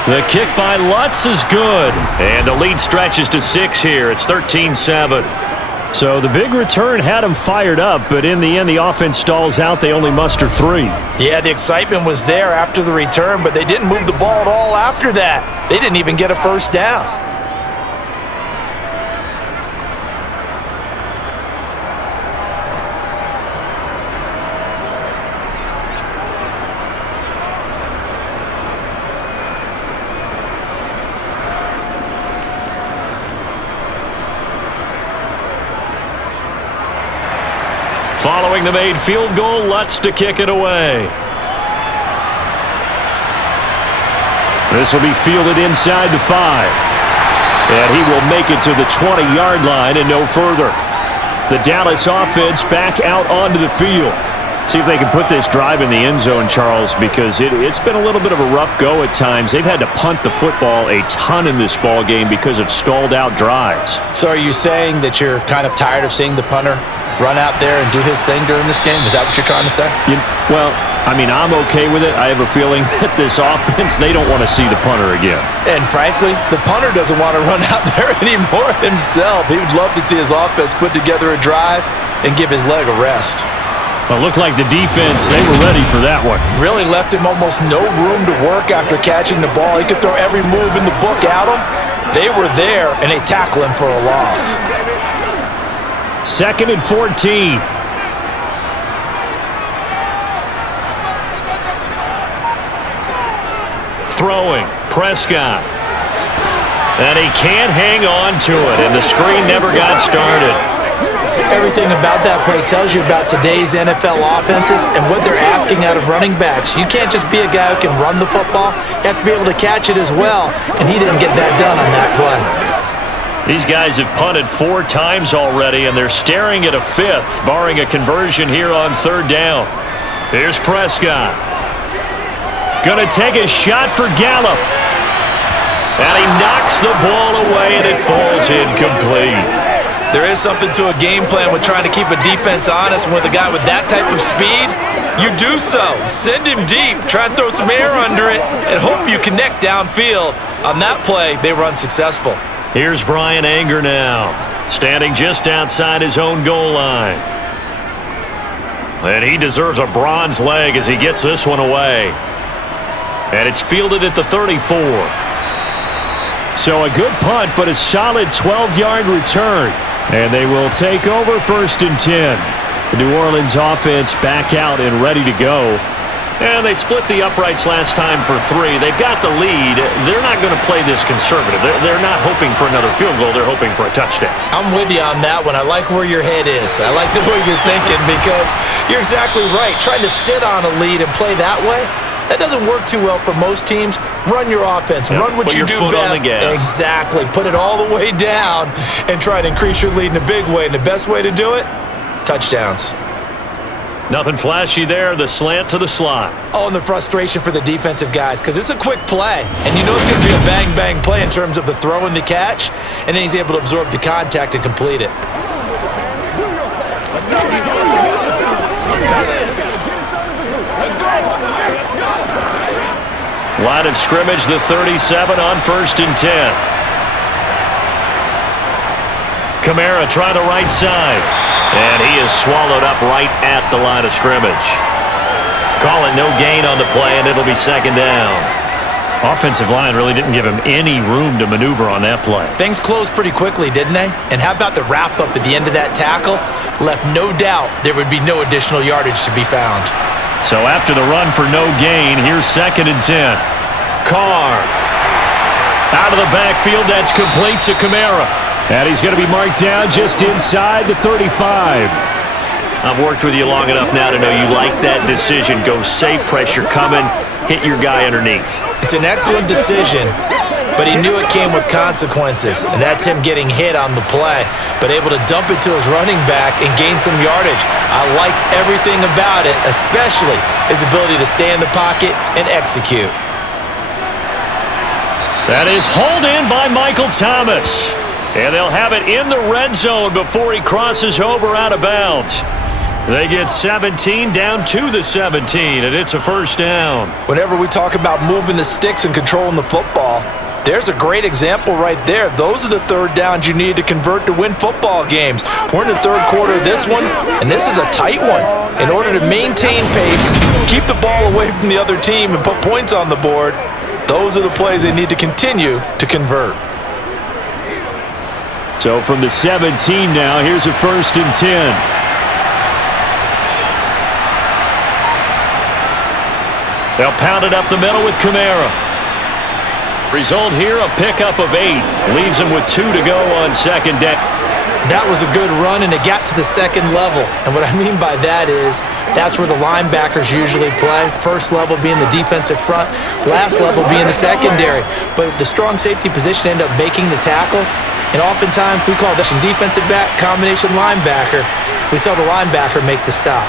The kick by Lutz is good. And the lead stretches to 6 here. It's 13-7. So the big return had them fired up, but in the end, the offense stalls out. They only muster 3. Yeah, the excitement was there after the return, but they didn't move the ball at all after that. They didn't even get a first down. Following the made field goal, Lutz to kick it away. This will be fielded inside the 5. And he will make it to the 20-yard line and no further. The Dallas offense back out onto the field. See if they can put this drive in the end zone, Charles, because it's been a little bit of a rough go at times. They've had to punt the football a ton in this ball game because of stalled-out drives. So are you saying that you're kind of tired of seeing the punter run out there and do his thing during this game? Is that what you're trying to say? Well, I mean, I'm okay with it. I have a feeling that this offense, they don't want to see the punter again. And frankly, the punter doesn't want to run out there anymore himself. He would love to see his offense put together a drive and give his leg a rest. Well, it looked like the defense, they were ready for that one. Really left him almost no room to work after catching the ball. He could throw every move in the book at him. They were there, and they tackle him for a loss. 2nd and 14. Throwing, Prescott. And he can't hang on to it, and the screen never got started. Everything about that play tells you about today's NFL offenses and what they're asking out of running backs. You can't just be a guy who can run the football. You have to be able to catch it as well, and he didn't get that done on that play. These guys have punted 4 times already, and they're staring at a 5th, barring a conversion here on 3rd down. Here's Prescott. Gonna take a shot for Gallup. And he knocks the ball away, and it falls incomplete. There is something to a game plan with trying to keep a defense honest. And with a guy with that type of speed, you do so. Send him deep. Try and throw some air under it and hope you connect downfield. On that play, they were unsuccessful. Here's Brian Anger now, standing just outside his own goal line. And he deserves a bronze leg as he gets this one away. And it's fielded at the 34. So a good punt, but a solid 12-yard return. And they will take over 1st and 10. The New Orleans offense back out and ready to go. And they split the uprights last time for 3. They've got the lead. They're not going to play this conservative. They're not hoping for another field goal. They're hoping for a touchdown. I'm with you on that one. I like where your head is. I like the way you're thinking because you're exactly right. Trying to sit on a lead and play that way, that doesn't work too well for most teams. Run your offense. Run what you do best. Exactly. Put it all the way down and try to increase your lead in a big way. And the best way to do it, touchdowns. Nothing flashy there. The slant to the slot. Oh, and the frustration for the defensive guys because it's a quick play. And you know it's going to be a bang-bang play in terms of the throw and the catch. And then he's able to absorb the contact and complete it. Let's go. Line of scrimmage, the 37 on 1st and 10. Kamara try the right side. And he is swallowed up right at the line of scrimmage. Calling no gain on the play, and it'll be 2nd down. Offensive line really didn't give him any room to maneuver on that play. Things closed pretty quickly, didn't they? And how about the wrap-up at the end of that tackle? Left no doubt there would be no additional yardage to be found. So after the run for no gain, here's 2nd and 10. Carr. Out of the backfield, that's complete to Kamara. And he's going to be marked down just inside the 35. I've worked with you long enough now to know you like that decision. Go safe, pressure coming, hit your guy underneath. It's an excellent decision, but he knew it came with consequences, and that's him getting hit on the play, but able to dump it to his running back and gain some yardage. I liked everything about it, especially his ability to stay in the pocket and execute. That is hauled in by Michael Thomas. And they'll have it in the red zone before he crosses over out of bounds. They get 17 down to the 17, and it's a first down. Whenever we talk about moving the sticks and controlling the football, there's a great example right there. Those are the third downs you need to convert to win football games. We're in the third quarter of this one, and this is a tight one. In order to maintain pace, keep the ball away from the other team, and put points on the board, those are the plays they need to continue to convert. So from the 17 now, here's a 1st and 10. They'll pound it up the middle with Kamara. Result here, a pickup of 8. Leaves him with 2 to go on second down. That was a good run, and it got to the second level. And what I mean by that is that's where the linebackers usually play. First level being the defensive front, last level being the secondary. But the strong safety position ended up making the tackle. And oftentimes we call this a defensive back, combination linebacker. We saw the linebacker make the stop.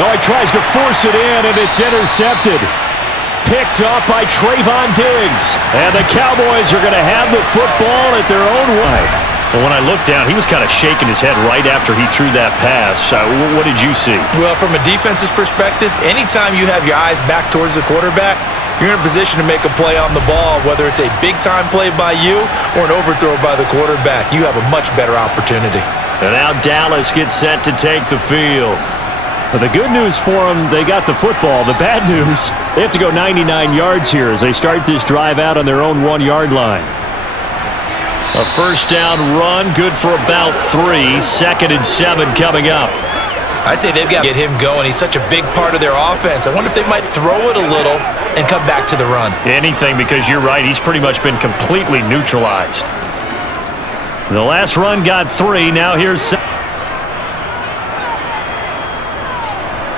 Oh, he tries to force it in, and it's intercepted. Picked off by Trayvon Diggs. And the Cowboys are going to have the football at their own way. Well, when I looked down, he was kind of shaking his head right after he threw that pass. What did you see? Well, from a defense's perspective, anytime you have your eyes back towards the quarterback, you're in a position to make a play on the ball, whether it's a big-time play by you or an overthrow by the quarterback. You have a much better opportunity. And now Dallas gets set to take the field. But the good news for them, they got the football. The bad news, they have to go 99 yards here as they start this drive out on their own 1-yard line. A first down run, good for about 3. 2nd and 7 coming up. I'd say they've got to get him going. He's such a big part of their offense. I wonder if they might throw it a little and come back to the run. Anything, because you're right, he's pretty much been completely neutralized. The last run got 3. Now here's...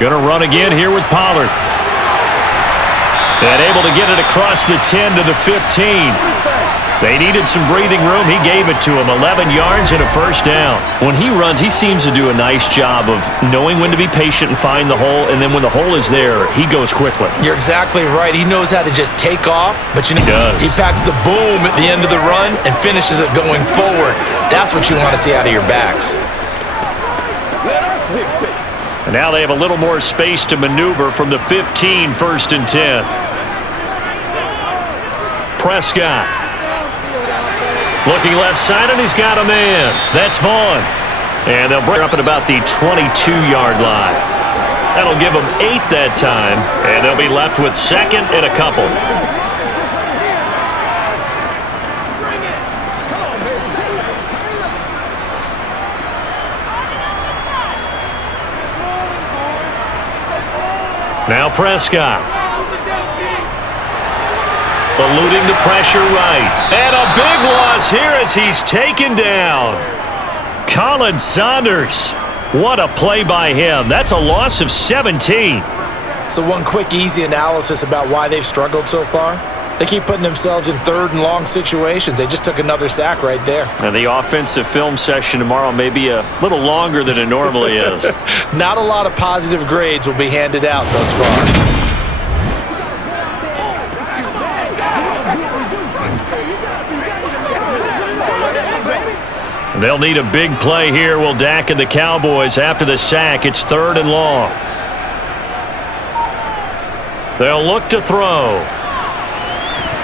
Gonna run again here with Pollard. And able to get it across the 10 to the 15. They needed some breathing room. He gave it to him. 11 yards and a first down. When he runs, he seems to do a nice job of knowing when to be patient and find the hole, and then when the hole is there, he goes quickly. You're exactly right. He knows how to just take off, but you know, he does. He packs the boom at the end of the run and finishes it going forward. That's what you want to see out of your backs. And now they have a little more space to maneuver from the 15, 1st and 10. Prescott. Looking left side, and he's got a man. That's Vaughn. And they'll bring up at about the 22-yard line. That'll give them 8 that time, and they'll be left with 2nd and a couple. Now Prescott. Eluding the pressure right. And a big loss here as he's taken down. Colin Saunders. What a play by him. That's a loss of 17. So one quick, easy analysis about why they've struggled so far. They keep putting themselves in 3rd and long situations. They just took another sack right there. And the offensive film session tomorrow may be a little longer than it normally is. Not a lot of positive grades will be handed out thus far. They'll need a big play here. Will Dak and the Cowboys after the sack. It's 3rd and long. They'll look to throw.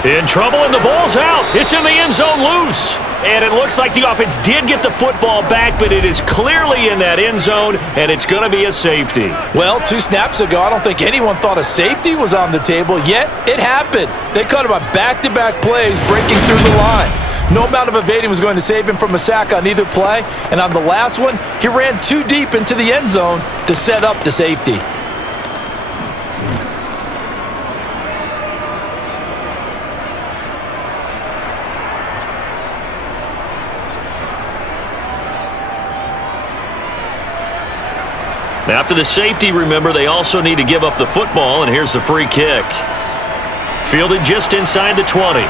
In trouble, and the ball's out. It's in the end zone loose. And it looks like the offense did get the football back, but it is clearly in that end zone, and it's going to be a safety. Well, 2 snaps ago, I don't think anyone thought a safety was on the table, yet it happened. They caught him on back-to-back plays breaking through the line. No amount of evading was going to save him from a sack on either play, and on the last one, he ran too deep into the end zone to set up the safety. After the safety, remember, they also need to give up the football, and here's the free kick. Fielded just inside the 20.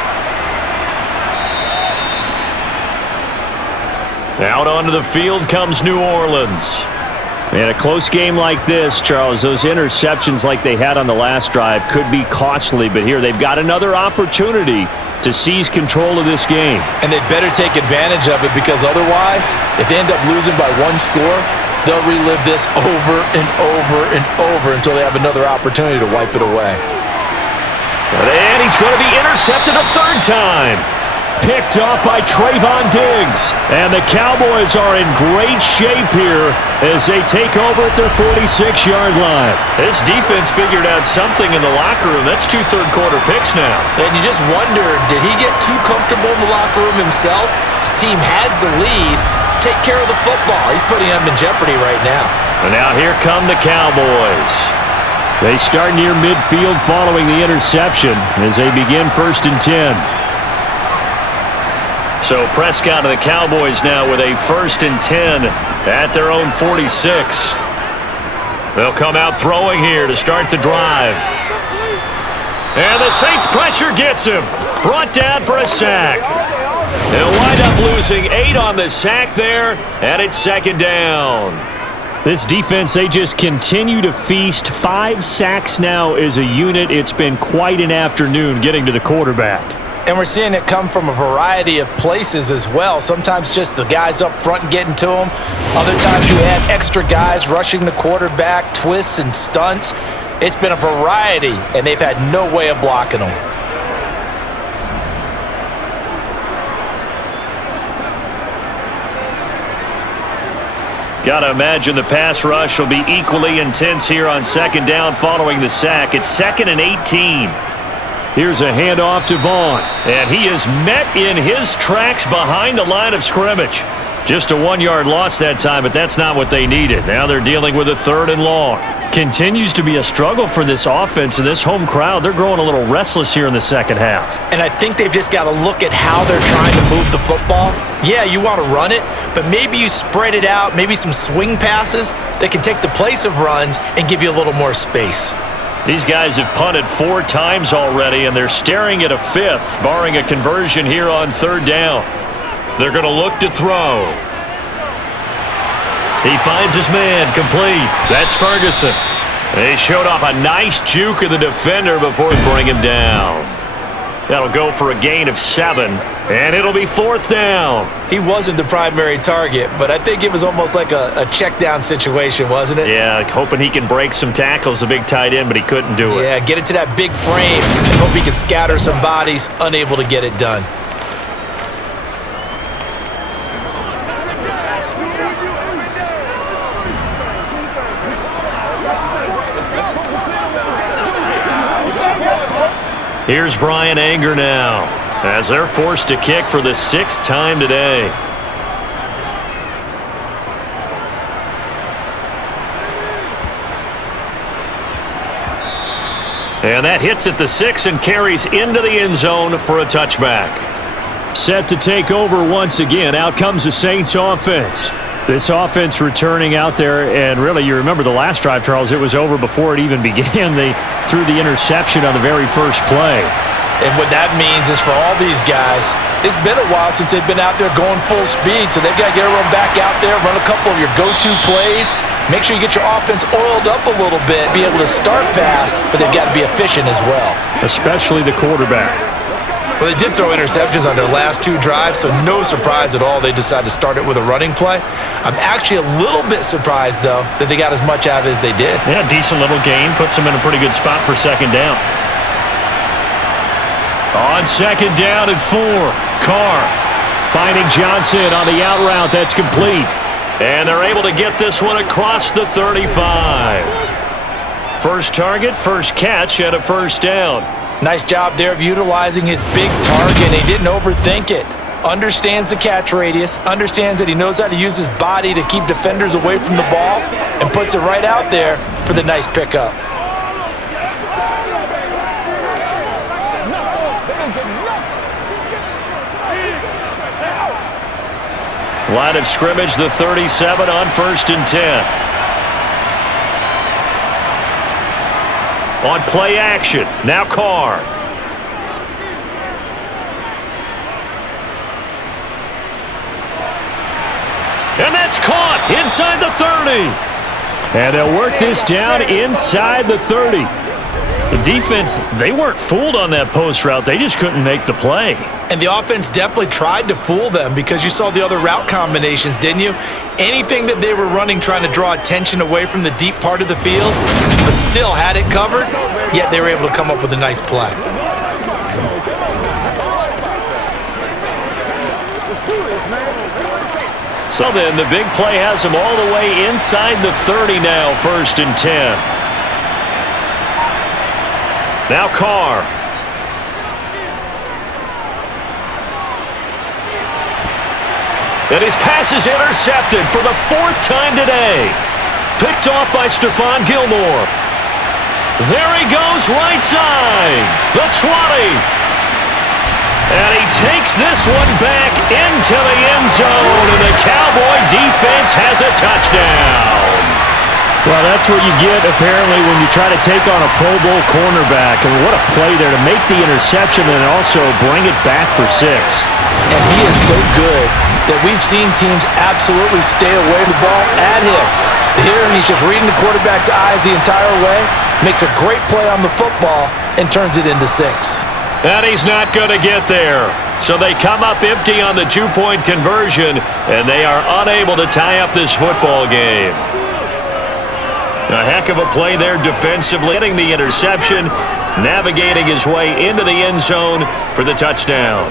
Out onto the field comes New Orleans. In a close game like this, Charles, those interceptions like they had on the last drive could be costly, but here they've got another opportunity to seize control of this game. And they'd better take advantage of it, because otherwise, if they end up losing by 1 score, They'll relive this over and over and over until they have another opportunity to wipe it away. And he's going to be intercepted a third time. Picked off by Trayvon Diggs. And the Cowboys are in great shape here as they take over at their 46-yard line. This defense figured out something in the locker room. That's 2 third-quarter picks now. And you just wonder, did he get too comfortable in the locker room himself? His team has the lead. Take care of the football. He's putting them in jeopardy right now. And now here come the Cowboys. They start near midfield following the interception as they begin 1st and 10. So Prescott and the Cowboys now with a 1st and 10 at their own 46. They'll come out throwing here to start the drive. And the Saints pressure gets him. Brought down for a sack. They'll wind up losing 8 on the sack there, and it's 2nd down. This defense, they just continue to feast. 5 sacks now as a unit. It's been quite an afternoon getting to the quarterback. And we're seeing it come from a variety of places as well. Sometimes just the guys up front and getting to them. Other times you add extra guys rushing the quarterback, twists and stunts. It's been a variety, and they've had no way of blocking them. Got to imagine the pass rush will be equally intense here on 2nd down following the sack. It's 2nd and 18. Here's a handoff to Vaughn. And he is met in his tracks behind the line of scrimmage. Just a 1-yard loss that time, but that's not what they needed. Now they're dealing with a 3rd and long. Continues to be a struggle for this offense and this home crowd. They're growing a little restless here in the second half. And I think they've just got to look at how they're trying to move the football. Yeah, you want to run it, but maybe you spread it out, maybe some swing passes that can take the place of runs and give you a little more space. These guys have punted 4 times already, and they're staring at a 5th, barring a conversion here on 3rd down. They're going to look to throw. He finds his man, complete. That's Ferguson. They showed off a nice juke of the defender before they bring him down. That'll go for a gain of 7, and it'll be 4th down. He wasn't the primary target, but I think it was almost like a check down situation, wasn't it? Yeah, hoping he can break some tackles, the big tight end, but he couldn't do it. Yeah, get it to that big frame and hope he can scatter some bodies, unable to get it done. Here's Brian Anger now, as they're forced to kick for the 6th time today. And that hits at the 6 and carries into the end zone for a touchback. Set to take over once again. Out comes the Saints offense. This offense returning out there, and really, you remember the last drive, Charles, it was over before it even began. They threw the interception on the very first play. And what that means is for all these guys, it's been a while since they've been out there going full speed, so they've got to get everyone back out there, run a couple of your go-to plays, make sure you get your offense oiled up a little bit, be able to start fast, but they've got to be efficient as well. Especially the quarterback. Well, they did throw interceptions on their last 2 drives, so no surprise at all they decided to start it with a running play. I'm actually a little bit surprised, though, that they got as much out of it as they did. Yeah, decent little gain. Puts them in a pretty good spot for 2nd down. On 2nd down and 4, Carr finding Johnson on the out route. That's complete. And they're able to get this one across the 35. First target, first catch at a 1st down. Nice job there of utilizing his big target. He didn't overthink it. Understands the catch radius, understands that he knows how to use his body to keep defenders away from the ball, and puts it right out there for the nice pickup. Line of scrimmage, the 37 on 1st and 10. On play action, now Carr. And that's caught inside the 30. And they'll work this down inside the 30. The defense, they weren't fooled on that post route. They just couldn't make the play. And the offense definitely tried to fool them because you saw the other route combinations, didn't you? Anything that they were running trying to draw attention away from the deep part of the field, but still had it covered, yet they were able to come up with a nice play. So then the big play has them all the way inside the 30 now, 1st and 10. Now Carr. And his pass is intercepted for the 4th time today. Picked off by Stephon Gilmore. There he goes, right side. The 20. And he takes this one back into the end zone, and the Cowboy defense has a touchdown. Well, that's what you get, apparently, when you try to take on a Pro Bowl cornerback. I mean, what a play there to make the interception and also bring it back for 6. And he is so good that we've seen teams absolutely stay away from the ball at him. Here, he's just reading the quarterback's eyes the entire way, makes a great play on the football, and turns it into 6. And he's not going to get there. So they come up empty on the 2-point conversion, and they are unable to tie up this football game. A heck of a play there defensively, getting the interception, navigating his way into the end zone for the touchdown.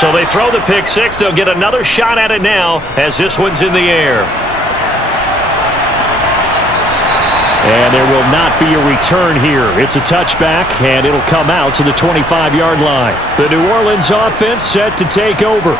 So they throw the pick 6. They'll get another shot at it now as this one's in the air. And there will not be a return here. It's a touchback, and it'll come out to the 25-yard line. The New Orleans offense set to take over.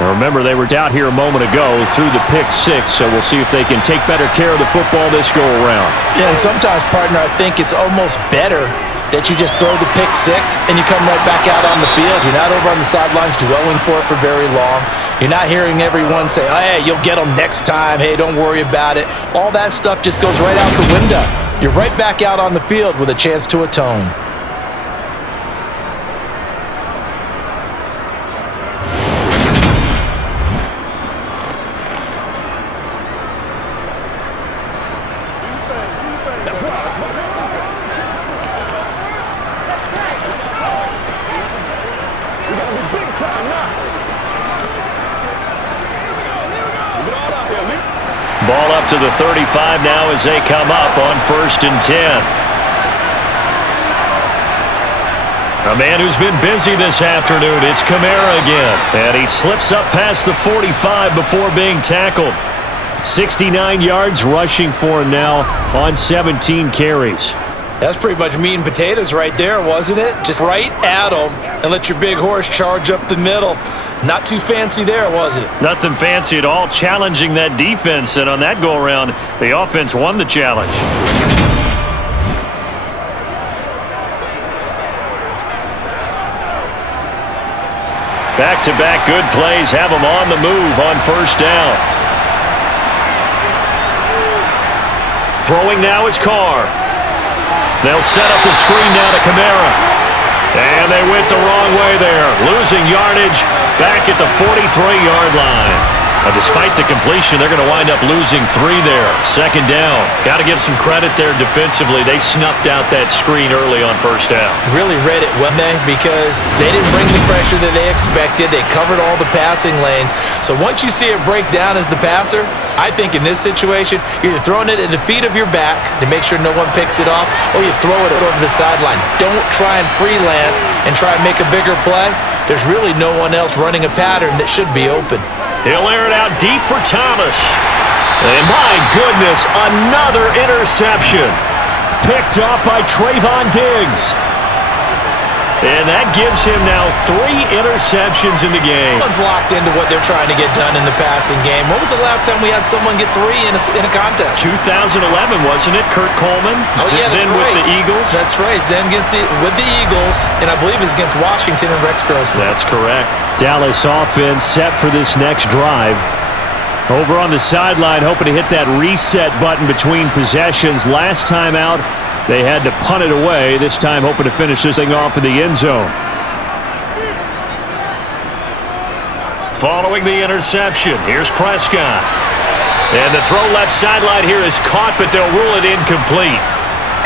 Now remember, they were out here a moment ago through the pick 6, so we'll see if they can take better care of the football this go-around. Yeah, and sometimes, partner, I think it's almost better that you just throw the pick 6 and you come right back out on the field. You're not over on the sidelines dwelling for it for very long. You're not hearing everyone say, oh, hey, you'll get them next time. Hey, don't worry about it. All that stuff just goes right out the window. You're right back out on the field with a chance to atone. Ball up to the 35 now as they come up on 1st and 10. A man who's been busy this afternoon, it's Kamara again. And he slips up past the 45 before being tackled. 69 yards rushing for him now on 17 carries. That's pretty much meat and potatoes right there, wasn't it? Just right at him and let your big horse charge up the middle. Not too fancy there, was it? Nothing fancy at all, challenging that defense, and on that go-around, the offense won the challenge. Back-to-back good plays have them on the move on 1st down. Throwing now is Carr. They'll set up the screen now to Kamara. And they went the wrong way there, losing yardage back at the 43-yard line. Despite the completion, they're going to wind up losing 3 there. 2nd down. Got to give some credit there defensively. They snuffed out that screen early on 1st down. Really read it, well, because they didn't bring the pressure that they expected. They covered all the passing lanes. So once you see it break down as the passer, I think in this situation, you're either throwing it at the feet of your back to make sure no one picks it off, or you throw it over the sideline. Don't try and freelance and try and make a bigger play. There's really no one else running a pattern that should be open. He'll air it out deep for Thomas. And my goodness, another interception. Picked off by Trayvon Diggs. And that gives him now 3 interceptions in the game. Everyone's locked into what they're trying to get done in the passing game. When was the last time we had someone get 3 in a contest? 2011, wasn't it? Kurt Coleman? Oh, yeah, that's then right. with the Eagles? That's right. Then with the Eagles, and I believe it's against Washington and Rex Grossman. That's correct. Dallas offense set for this next drive. Over on the sideline, hoping to hit that reset button between possessions. Last time out, they had to punt it away. This time, hoping to finish this thing off in the end zone. Following the interception, here's Prescott. And the throw left sideline here is caught, but they'll rule it incomplete.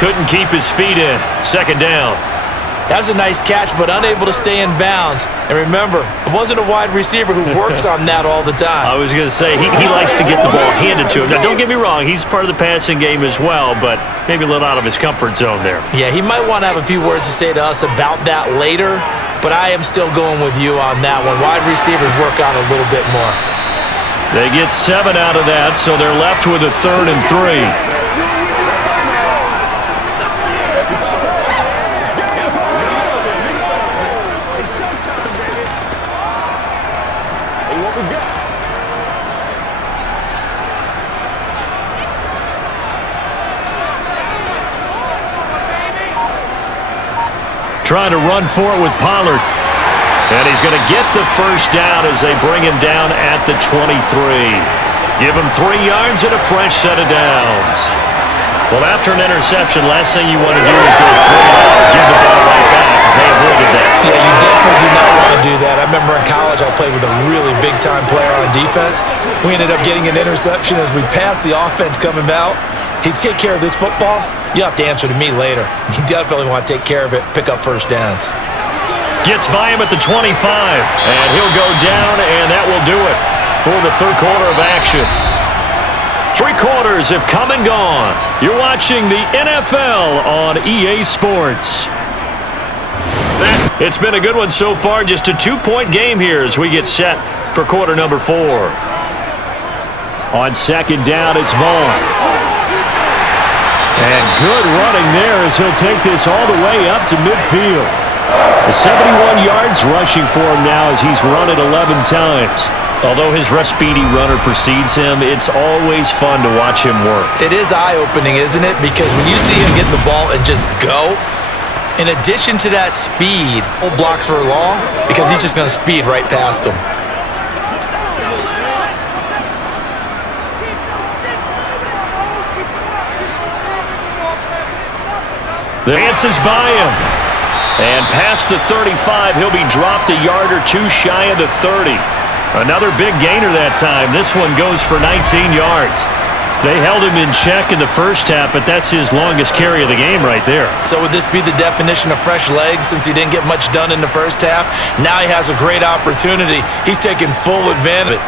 Couldn't keep his feet in. Second down. That was a nice catch, but unable to stay in bounds. And remember, it wasn't a wide receiver who works on that all the time. I was going to say, he likes to get the ball handed to him. Now, don't get me wrong, he's part of the passing game as well, but maybe a little out of his comfort zone there. Yeah, he might want to have a few words to say to us about that later, but I am still going with you on that one. Wide receivers work on a little bit more. They get 7 out of that, so they're left with a 3rd and 3. Trying to run for it with Pollard. And he's going to get the first down as they bring him down at the 23. Give him 3 yards and a fresh set of downs. Well, after an interception, last thing you want to do is go 3 yards, give the ball right back. They avoided that. Yeah, you definitely do not want to do that. I remember in college I played with a really big-time player on defense. We ended up getting an interception as we passed the offense coming out. He'd take care of this football. You have to answer to me later. You definitely want to take care of it, pick up first downs. Gets by him at the 25, and he'll go down, and that will do it for the third quarter of action. 3 quarters have come and gone. You're watching the NFL on EA Sports. It's been a good one so far. Just a 2-point game here as we get set for quarter number 4. On second down, it's Vaughn. And good running there as he'll take this all the way up to midfield. 71 yards rushing for him now as he's run it 11 times. Although his speedy runner precedes him, it's always fun to watch him work. It is eye-opening, isn't it? Because when you see him get the ball and just go, in addition to that speed, no blocks for long because he's just going to speed right past him. Dances by him. And past the 35, he'll be dropped a yard or 2 shy of the 30. Another big gainer that time. This one goes for 19 yards. They held him in check in the first half, but that's his longest carry of the game right there. So would this be the definition of fresh legs since he didn't get much done in the first half? Now he has a great opportunity. He's taking full advantage.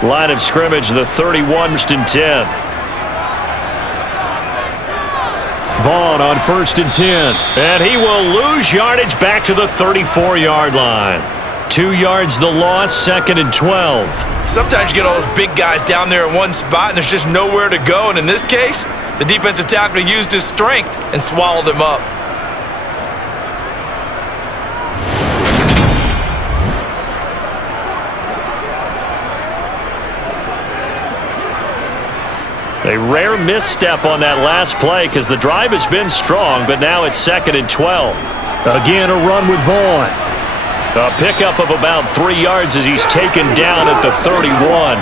Line of scrimmage, the 31 and 10. Vaughn on 1st and 10. And he will lose yardage back to the 34-yard line. 2 yards the loss, 2nd and 12. Sometimes you get all those big guys down there in one spot and there's just nowhere to go. And in this case, the defensive tackle used his strength and swallowed him up. A rare misstep on that last play because the drive has been strong, but now it's 2nd and 12. Again, a run with Vaughn. A pickup of about 3 yards as he's taken down at the 31.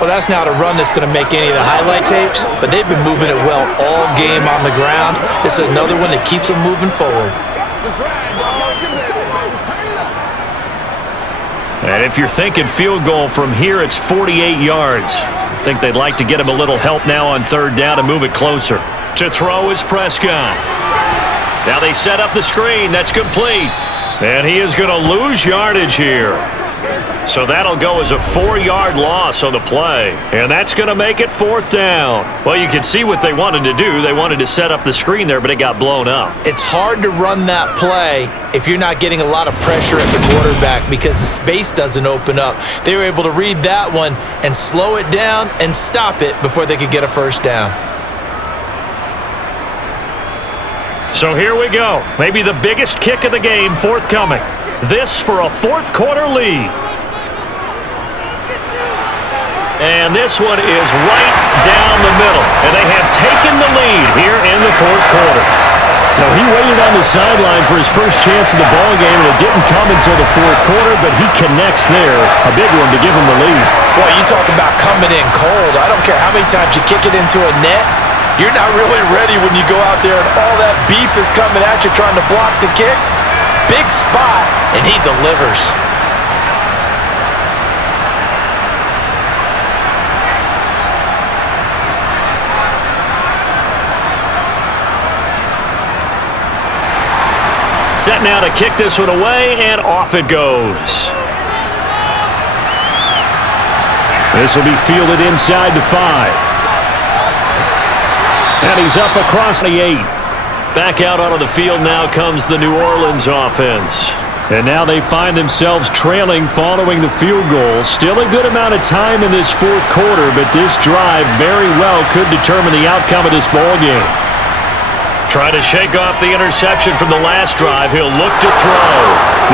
Well, that's not a run that's going to make any of the highlight tapes, but they've been moving it well all game on the ground. This is another one that keeps them moving forward. And if you're thinking field goal from here, it's 48 yards. I think they'd like to get him a little help now on 3rd down and move it closer. To throw is Prescott. Now they set up the screen. That's complete. And he is going to lose yardage here. So that'll go as a 4-yard loss on the play. And that's going to make it 4th down. Well, you can see what they wanted to do. They wanted to set up the screen there, but it got blown up. It's hard to run that play if you're not getting a lot of pressure at the quarterback because the space doesn't open up. They were able to read that one and slow it down and stop it before they could get a first down. So here we go. Maybe the biggest kick of the game forthcoming. This for a 4th quarter lead. And this one is right down the middle. And they have taken the lead here in the 4th quarter. So he waited on the sideline for his first chance in the ballgame, and it didn't come until the 4th quarter, but he connects there. A big one to give him the lead. Boy, you talk about coming in cold. I don't care how many times you kick it into a net. You're not really ready when you go out there and all that beef is coming at you trying to block the kick. Big spot, and he delivers. Set now to kick this one away, and off it goes. This will be fielded inside the 5. And he's up across the 8. Back out onto the field now comes the New Orleans offense. And now they find themselves trailing following the field goal. Still a good amount of time in this 4th quarter, but this drive very well could determine the outcome of this ball game. Try to shake off the interception from the last drive. He'll look to throw.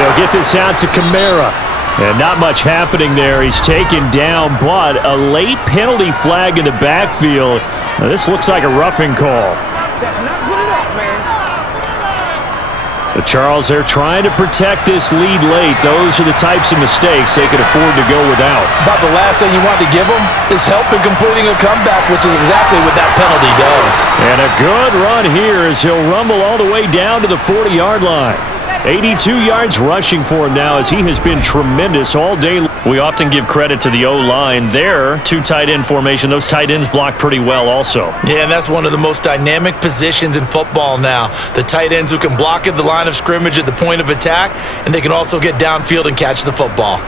They'll get this out to Kamara. And not much happening there. He's taken down, but a late penalty flag in the backfield. Now, this looks like a roughing call. That's not good enough, man. The Charles, they're trying to protect this lead late. Those are the types of mistakes they could afford to go without. About the last thing you want to give them is help in completing a comeback, which is exactly what that penalty does. And a good run here as he'll rumble all the way down to the 40-yard line. 82 yards rushing for him now as he has been tremendous all day. We often give credit to the O-line. Their 2 tight end formation, those tight ends block pretty well also. Yeah, and that's one of the most dynamic positions in football now. The tight ends who can block at the line of scrimmage at the point of attack, and they can also get downfield and catch the football.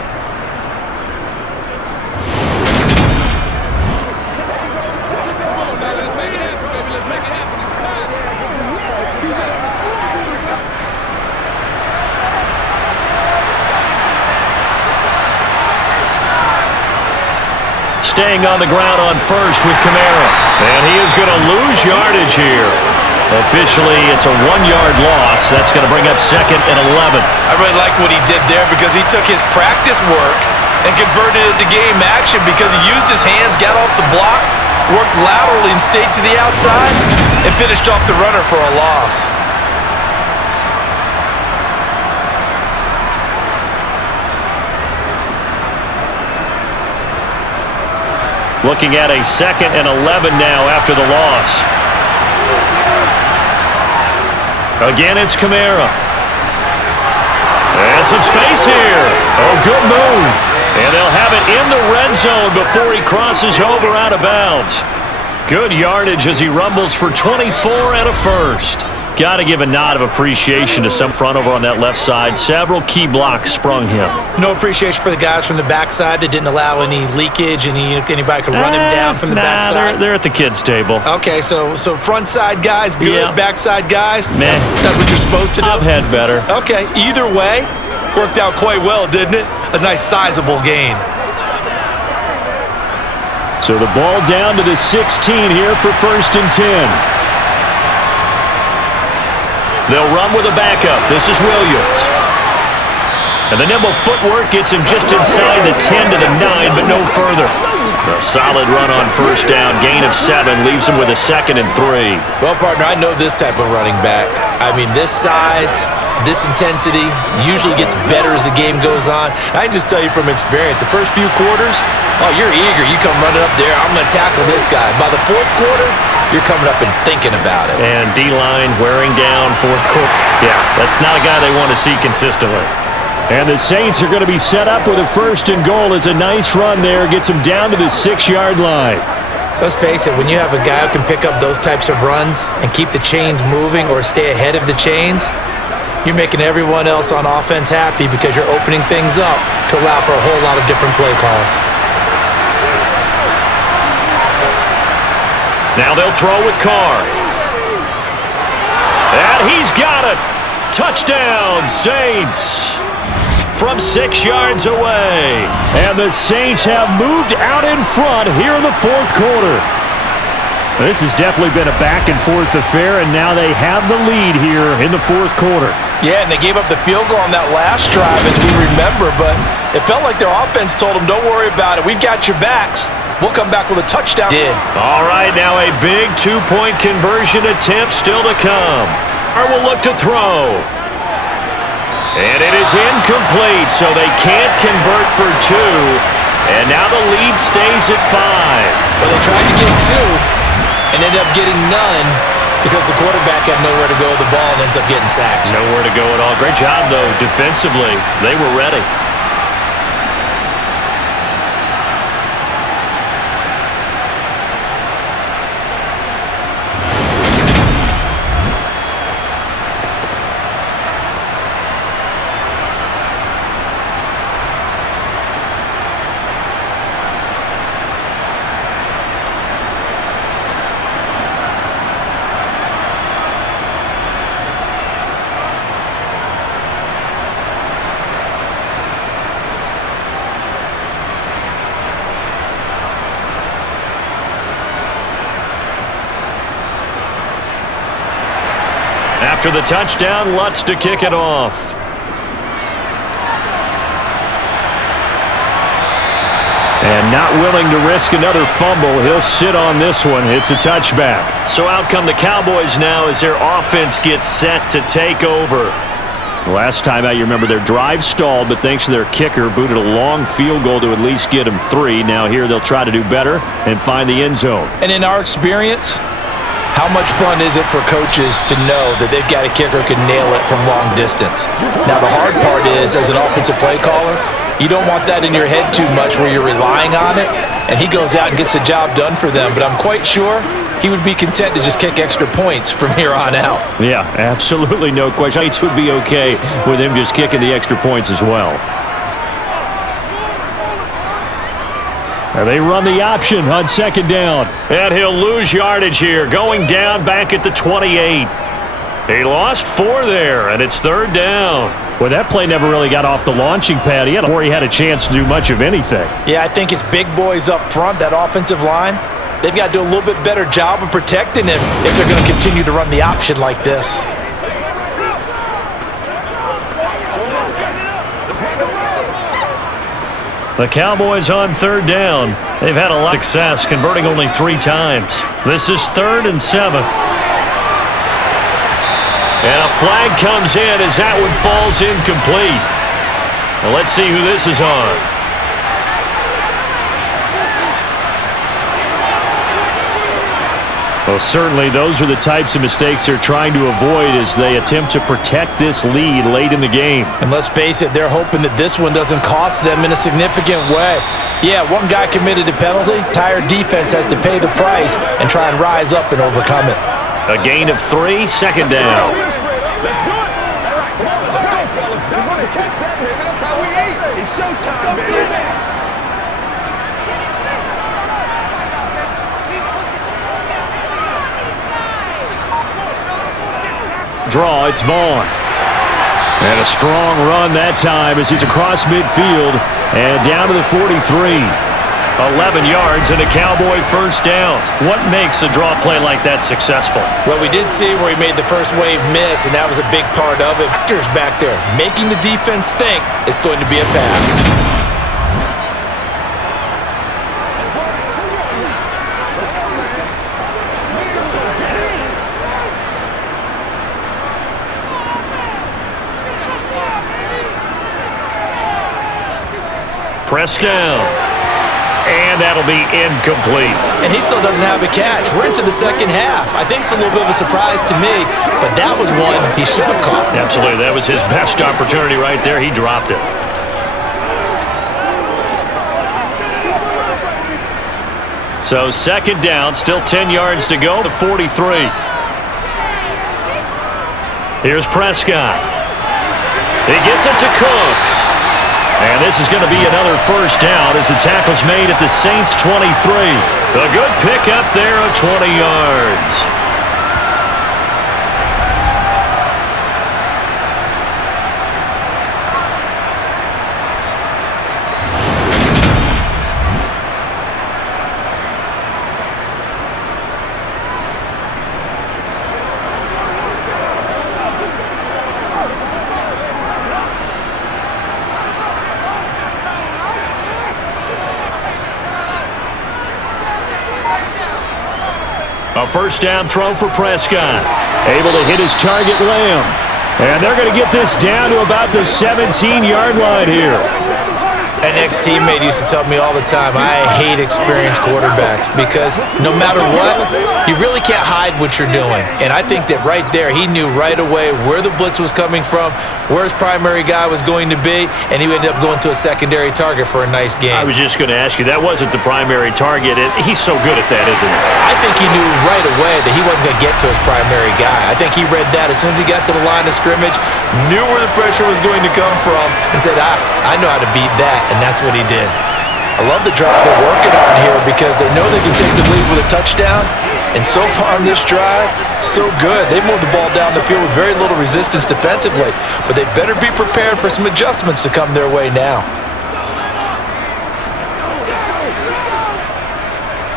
Staying on the ground on first with Kamara. And he is going to lose yardage here. Officially, it's a 1-yard loss. That's going to bring up 2nd and 11. I really like what he did there because he took his practice work and converted it to game action because he used his hands, got off the block, worked laterally and stayed to the outside, and finished off the runner for a loss. Looking at a 2nd and 11 now after the loss. Again, it's Kamara. And some space here. Oh, good move. And they'll have it in the red zone before he crosses over out of bounds. Good yardage as he rumbles for 24 and a first. Got to give a nod of appreciation to some front over on that left side. Several key blocks sprung him. No appreciation for the guys from the backside that didn't allow any leakage, anybody could run him down from the backside. They're at the kids' table. Okay, so front side guys good, Yeah. backside guys, Meh. that's what you're supposed to do? I've had better. Okay, either way, worked out quite well, didn't it? A nice sizable gain. So the ball down to the 16 here for 1st and 10. They'll run with a backup. This is Williams. And the nimble footwork gets him just inside the 10 to the 9, but no further. A solid run on first down. Gain of 7 leaves him with a 2nd and 3. Well, partner, I know this type of running back. I mean, this size, this intensity usually gets better as the game goes on. I can just tell you from experience, the first few quarters, oh, you're eager. You come running up there, I'm going to tackle this guy. By the 4th quarter, you're coming up and thinking about it. And D-line wearing down 4th quarter. Yeah, that's not a guy they want to see consistently. And the Saints are going to be set up with a 1st and goal. It's a nice run there. Gets them down to the 6-yard line. Let's face it, when you have a guy who can pick up those types of runs and keep the chains moving or stay ahead of the chains, You're making everyone else on offense happy because you're opening things up to allow for a whole lot of different play calls. Now they'll throw with Carr. And he's got it. Touchdown, Saints. From 6 yards away. And the Saints have moved out in front here in the fourth quarter. This has definitely been a back-and-forth affair, and now they have the lead here in the fourth quarter. Yeah, and they gave up the field goal on that last drive, as we remember, but it felt like their offense told them, don't worry about it. We've got your backs. We'll come back with a touchdown. All right, now a big two-point conversion attempt still to come. Or will look to throw. And it is incomplete, so they can't convert for 2. And now the lead stays at 5. Well, they tried to get 2. And ended up getting none because the quarterback had nowhere to go with the ball and ends up getting sacked. Nowhere to go at all. Great job, though, defensively. They were ready. After the touchdown, Lutz to kick it off. And not willing to risk another fumble, he'll sit on this one. It's a touchback. So out come the Cowboys now as their offense gets set to take over. Last time out, you remember their drive stalled, but thanks to their kicker, booted a long field goal to at least get them 3. Now here they'll try to do better and find the end zone. And in our experience, how much fun is it for coaches to know that they've got a kicker who can nail it from long distance? Now, the hard part is, as an offensive play caller, you don't want that in your head too much where you're relying on it, and he goes out and gets the job done for them. But I'm quite sure he would be content to just kick extra points from here on out. Yeah, absolutely no question. It would be okay with him just kicking the extra points as well. They run the option on second down. And he'll lose yardage here, going down back at the 28. He lost 4 there, and it's third down. Well, that play never really got off the launching pad. Before he had a chance to do much of anything. Yeah, I think it's big boys up front, that offensive line. They've got to do a little bit better job of protecting him if they're going to continue to run the option like this. The Cowboys on third down. They've had a lot of success, converting only 3 times. This is 3rd and 7. And a flag comes in as that one falls incomplete. Well, let's see who this is on. Well, certainly those are the types of mistakes they're trying to avoid as they attempt to protect this lead late in the game. And let's face it, they're hoping that this one doesn't cost them in a significant way. Yeah, one guy committed a penalty. Entire defense has to pay the price and try and rise up and overcome it. A gain of 3, second down. Let's do it. All right, come on, let's go, fellas. Just want to catch that, baby. That's how we eat. It's showtime, baby. Draw, it's Vaughn. And a strong run that time as he's across midfield and down to the 43. 11 yards and a Cowboy first down. What makes a draw play like that successful? Well, we did see where he made the first wave miss, and that was a big part of it. Actors back there making the defense think it's going to be a pass. Press down. And that'll be incomplete. And he still doesn't have a catch. We're into the second half. I think it's a little bit of a surprise to me, but that was one he should have caught. Absolutely. That was his best opportunity right there. He dropped it. So second down, still 10 yards to go to 43. Here's Prescott. He gets it to Cooks. And this is going to be another first down as the tackle's made at the Saints' 23. A good pickup there of 20 yards. A first down throw for Prescott. Able to hit his target, Lamb. And they're going to get this down to about the 17-yard line here. An ex-teammate used to tell me all the time, I hate experienced quarterbacks because no matter what, you really can't hide what you're doing. And I think that right there, he knew right away where the blitz was coming from, where his primary guy was going to be, and he ended up going to a secondary target for a nice game. I was just going to ask you, that wasn't the primary target. He's so good at that, isn't he? I think he knew right away that he wasn't going to get to his primary guy. I think he read that as soon as he got to the line of scrimmage, knew where the pressure was going to come from, and said, I know how to beat that. And that's what he did. I love the drive they're working on here because they know they can take the lead with a touchdown. And so far on this drive, so good. They moved the ball down the field with very little resistance defensively. But they better be prepared for some adjustments to come their way now.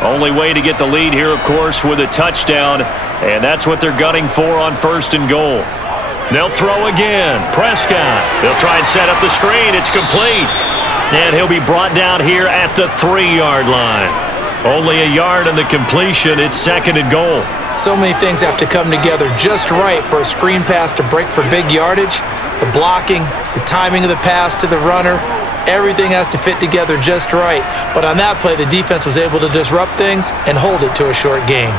Only way to get the lead here, of course, with a touchdown. And that's what they're gunning for on first and goal. They'll throw again. Prescott. They'll try and set up the screen. It's complete. And he'll be brought down here at the 3-yard line. Only a yard on the completion. It's second and goal. So many things have to come together just right for a screen pass to break for big yardage. The blocking, the timing of the pass to the runner, everything has to fit together just right. But on that play, the defense was able to disrupt things and hold it to a short gain.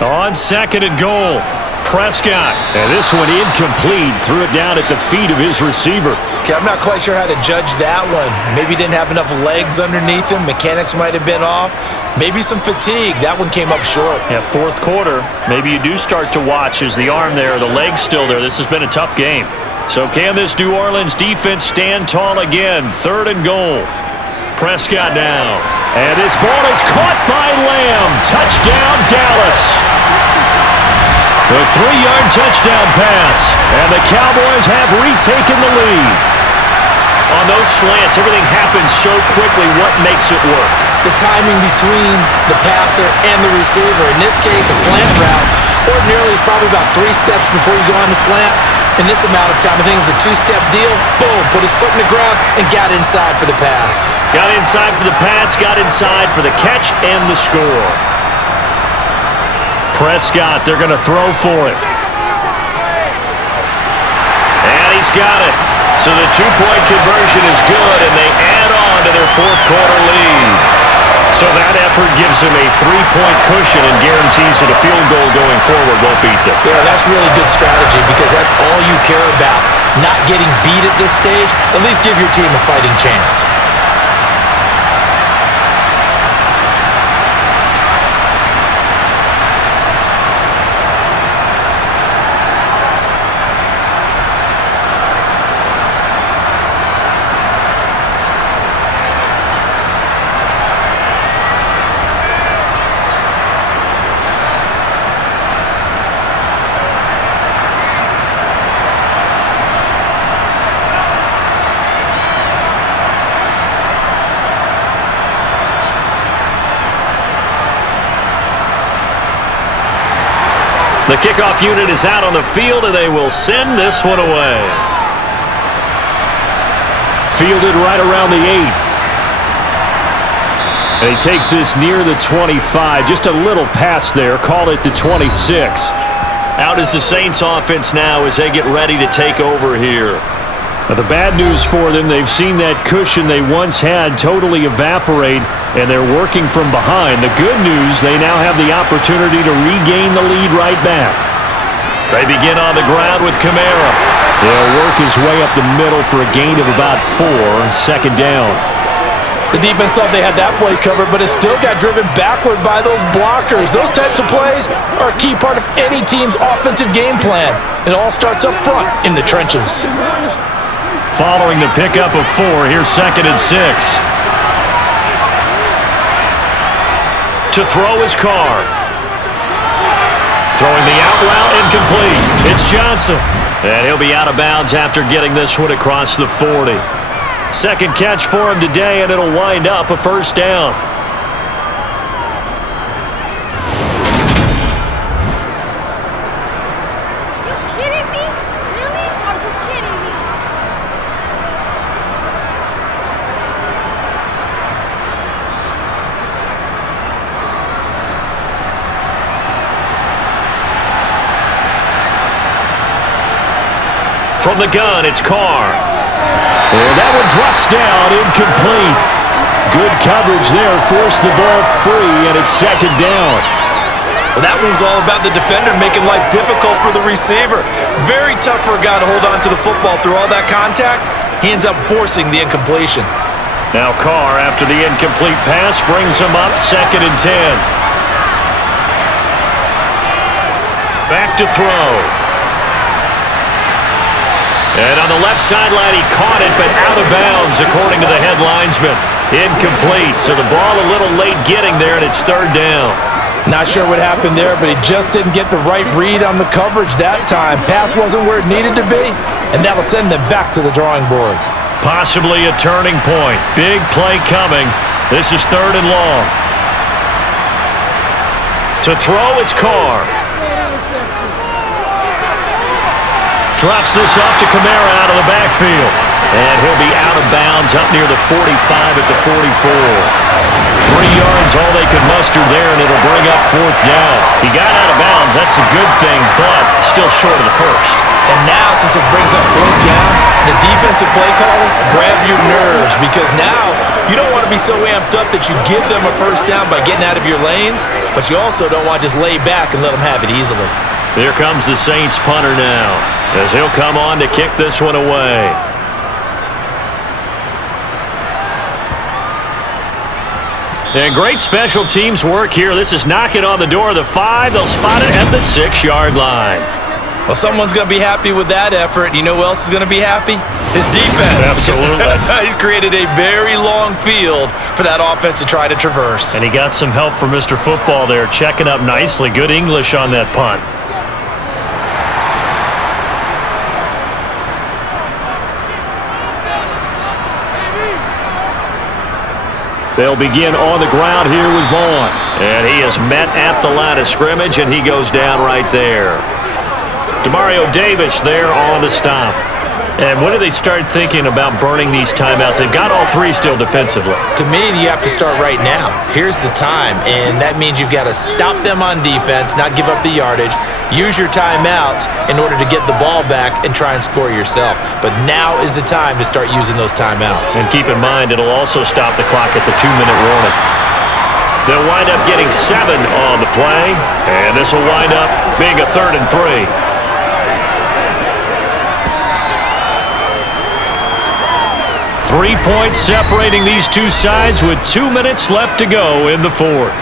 On second and goal, Prescott. And this one incomplete. Threw it down at the feet of his receiver. Okay, I'm not quite sure how to judge that one. Maybe he didn't have enough legs underneath him. Mechanics might have been off. Maybe some fatigue. That one came up short. Yeah, fourth quarter. Maybe you do start to watch as the arm there, the leg's still there. This has been a tough game. So can this New Orleans defense stand tall again? Third and goal. Prescott down. And this ball is caught by Lamb. Touchdown, Dallas. The 3-yard touchdown pass. And the Cowboys have retaken the lead. On those slants, everything happens so quickly. What makes it work? The timing between the passer and the receiver. In this case, a slant route ordinarily is probably about 3 steps before you go on the slant. In this amount of time, I think it was a 2-step deal. Boom, put his foot in the ground and got inside for the pass. Got inside for the pass, got inside for the catch and the score. Prescott, they're going to throw for it. And he's got it. So the 2-point conversion is good, and they add on to their fourth quarter lead. So that effort gives them a 3-point cushion and guarantees that a field goal going forward won't beat them. Yeah, that's really good strategy because that's all you care about. Not getting beat at this stage. At least give your team a fighting chance. The kickoff unit is out on the field, and they will send this one away. Fielded right around the 8. And he takes this near the 25. Just a little pass there. Call it the 26. Out is the Saints offense now as they get ready to take over here. Now, the bad news for them, they've seen that cushion they once had totally evaporate, and they're working from behind. The good news, they now have the opportunity to regain the lead right back. They begin on the ground with Kamara. They'll work his way up the middle for a gain of about 4. Second down. The defense thought they had that play covered, but it still got driven backward by those blockers. Those types of plays are a key part of any team's offensive game plan. It all starts up front in the trenches. Following the pickup of 4, here's 2nd and 6. To throw is Carr. Throwing the out route, incomplete. It's Johnson. And he'll be out of bounds after getting this one across the 40. Second catch for him today, and it'll wind up a first down. Are you kidding me? Really? Are you kidding me? From the gun, it's Carr. And that one drops down, incomplete. Good coverage there, forced the ball free, and it's 2nd down. Well, that one was all about the defender making life difficult for the receiver. Very tough for a guy to hold on to the football through all that contact. He ends up forcing the incompletion. Now Carr, after the incomplete pass, brings him up 2nd and 10. Back to throw. And on the left sideline, he caught it, but out of bounds, according to the head linesman. Incomplete, so the ball a little late getting there, and it's 3rd down. Not sure what happened there, but he just didn't get the right read on the coverage that time. Pass wasn't where it needed to be, and that'll send them back to the drawing board. Possibly a turning point. Big play coming. This is 3rd and long. To throw, it's Carr. Drops this off to Kamara out of the backfield. And he'll be out of bounds up near the 45 at the 44. 3 yards, all they could muster there, and it'll bring up 4th down. He got out of bounds. That's a good thing, but still short of the first. And now, since this brings up 4th down, the defensive play caller, grab your nerves, because now you don't want to be so amped up that you give them a first down by getting out of your lanes, but you also don't want to just lay back and let them have it easily. Here comes the Saints punter now, as he'll come on to kick this one away. And great special teams work here. This is knocking on the door of the 5. They'll spot it at the 6-yard line. Well, someone's going to be happy with that effort. You know who else is going to be happy? His defense. Absolutely. He's created a very long field for that offense to try to traverse. And he got some help from Mr. Football there, checking up nicely. Good English on that punt. They'll begin on the ground here with Vaughn. And he is met at the line of scrimmage, and he goes down right there. Demario Davis there on the stop. And when do they start thinking about burning these timeouts? They've got all 3 still defensively. To me, you have to start right now. Here's the time, and that means you've got to stop them on defense, not give up the yardage, use your timeouts in order to get the ball back and try and score yourself. But now is the time to start using those timeouts. And keep in mind, it'll also stop the clock at the 2-minute warning. They'll wind up getting 7 on the play, and this will wind up being a 3rd and 3. 3 points separating these two sides with 2 minutes left to go in the 4th.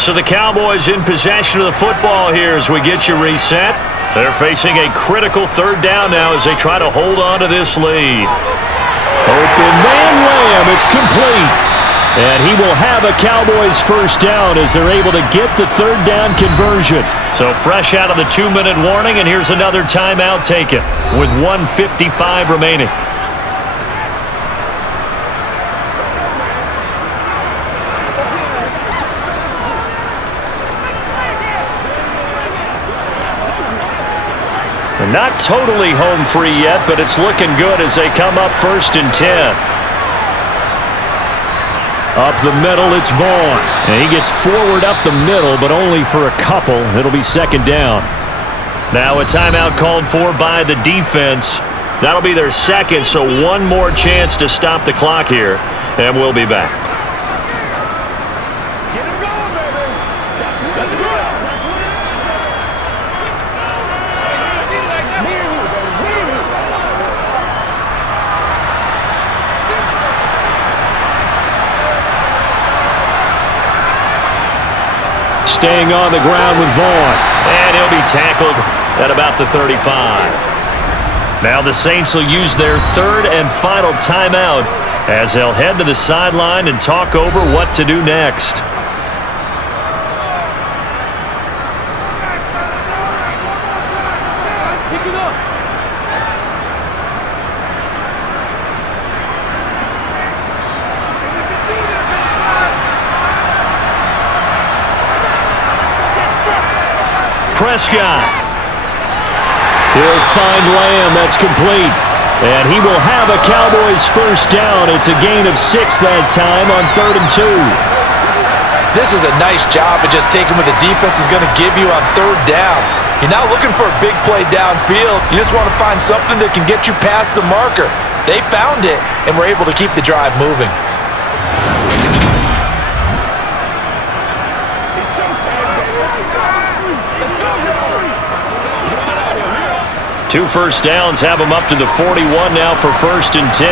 So the Cowboys in possession of the football here as we get you reset. They're facing a critical 3rd down now as they try to hold on to this lead. Open man Lamb, it's complete. And he will have a Cowboys first down as they're able to get the 3rd down conversion. So fresh out of the 2-minute warning, and here's another timeout taken with 1:55 remaining. And not totally home free yet, but it's looking good as they come up 1st and 10. Up the middle, it's Vaughn. And he gets forward up the middle, but only for a couple. It'll be 2nd down. Now a timeout called for by the defense. That'll be their 2nd, so one more chance to stop the clock here. And we'll be back. Get him going, baby. That's it. Me and you, baby. Me and you. staying on the ground with Vaughn. And he'll be tackled at about the 35. Now the Saints will use their third and final timeout as they'll head to the sideline and talk over what to do next. Prescott. He'll find Lamb. That's complete. And he will have a Cowboys first down. It's a gain of 6 that time on 3rd and 2. This is a nice job of just taking what the defense is going to give you on 3rd down. You're not looking for a big play downfield. You just want to find something that can get you past the marker. They found it and were able to keep the drive moving. Two first downs have him up to the 41 now for 1st and 10.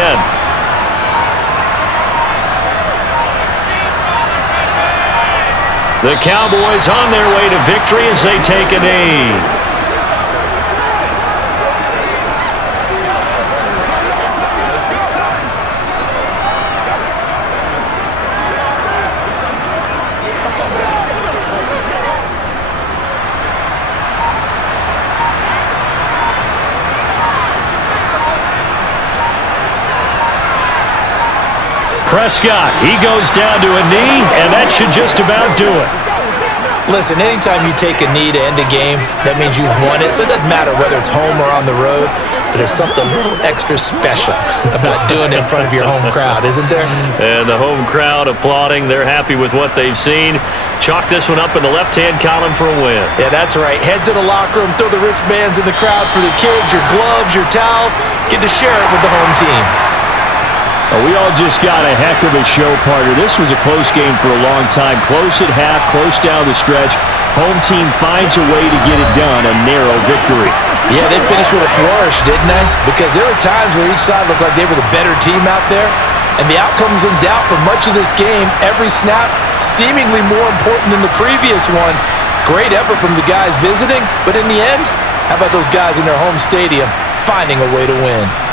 The Cowboys on their way to victory as they take a knee. Prescott, he goes down to a knee, and that should just about do it. Listen, anytime you take a knee to end a game, that means you've won it. So it doesn't matter whether it's home or on the road, but there's something a little extra special about doing it in front of your home crowd, isn't there? And the home crowd applauding. They're happy with what they've seen. Chalk this one up in the left-hand column for a win. Yeah, that's right. Head to the locker room, throw the wristbands in the crowd for the kids, your gloves, your towels. Get to share it with the home team. We all just got a heck of a show, partner. This was a close game for a long time. Close at half, close down the stretch. Home team finds a way to get it done, a narrow victory. Yeah, they finished with a flourish, didn't they? Because there were times where each side looked like they were the better team out there. And the outcome's in doubt for much of this game. Every snap seemingly more important than the previous one. Great effort from the guys visiting, but in the end, how about those guys in their home stadium finding a way to win?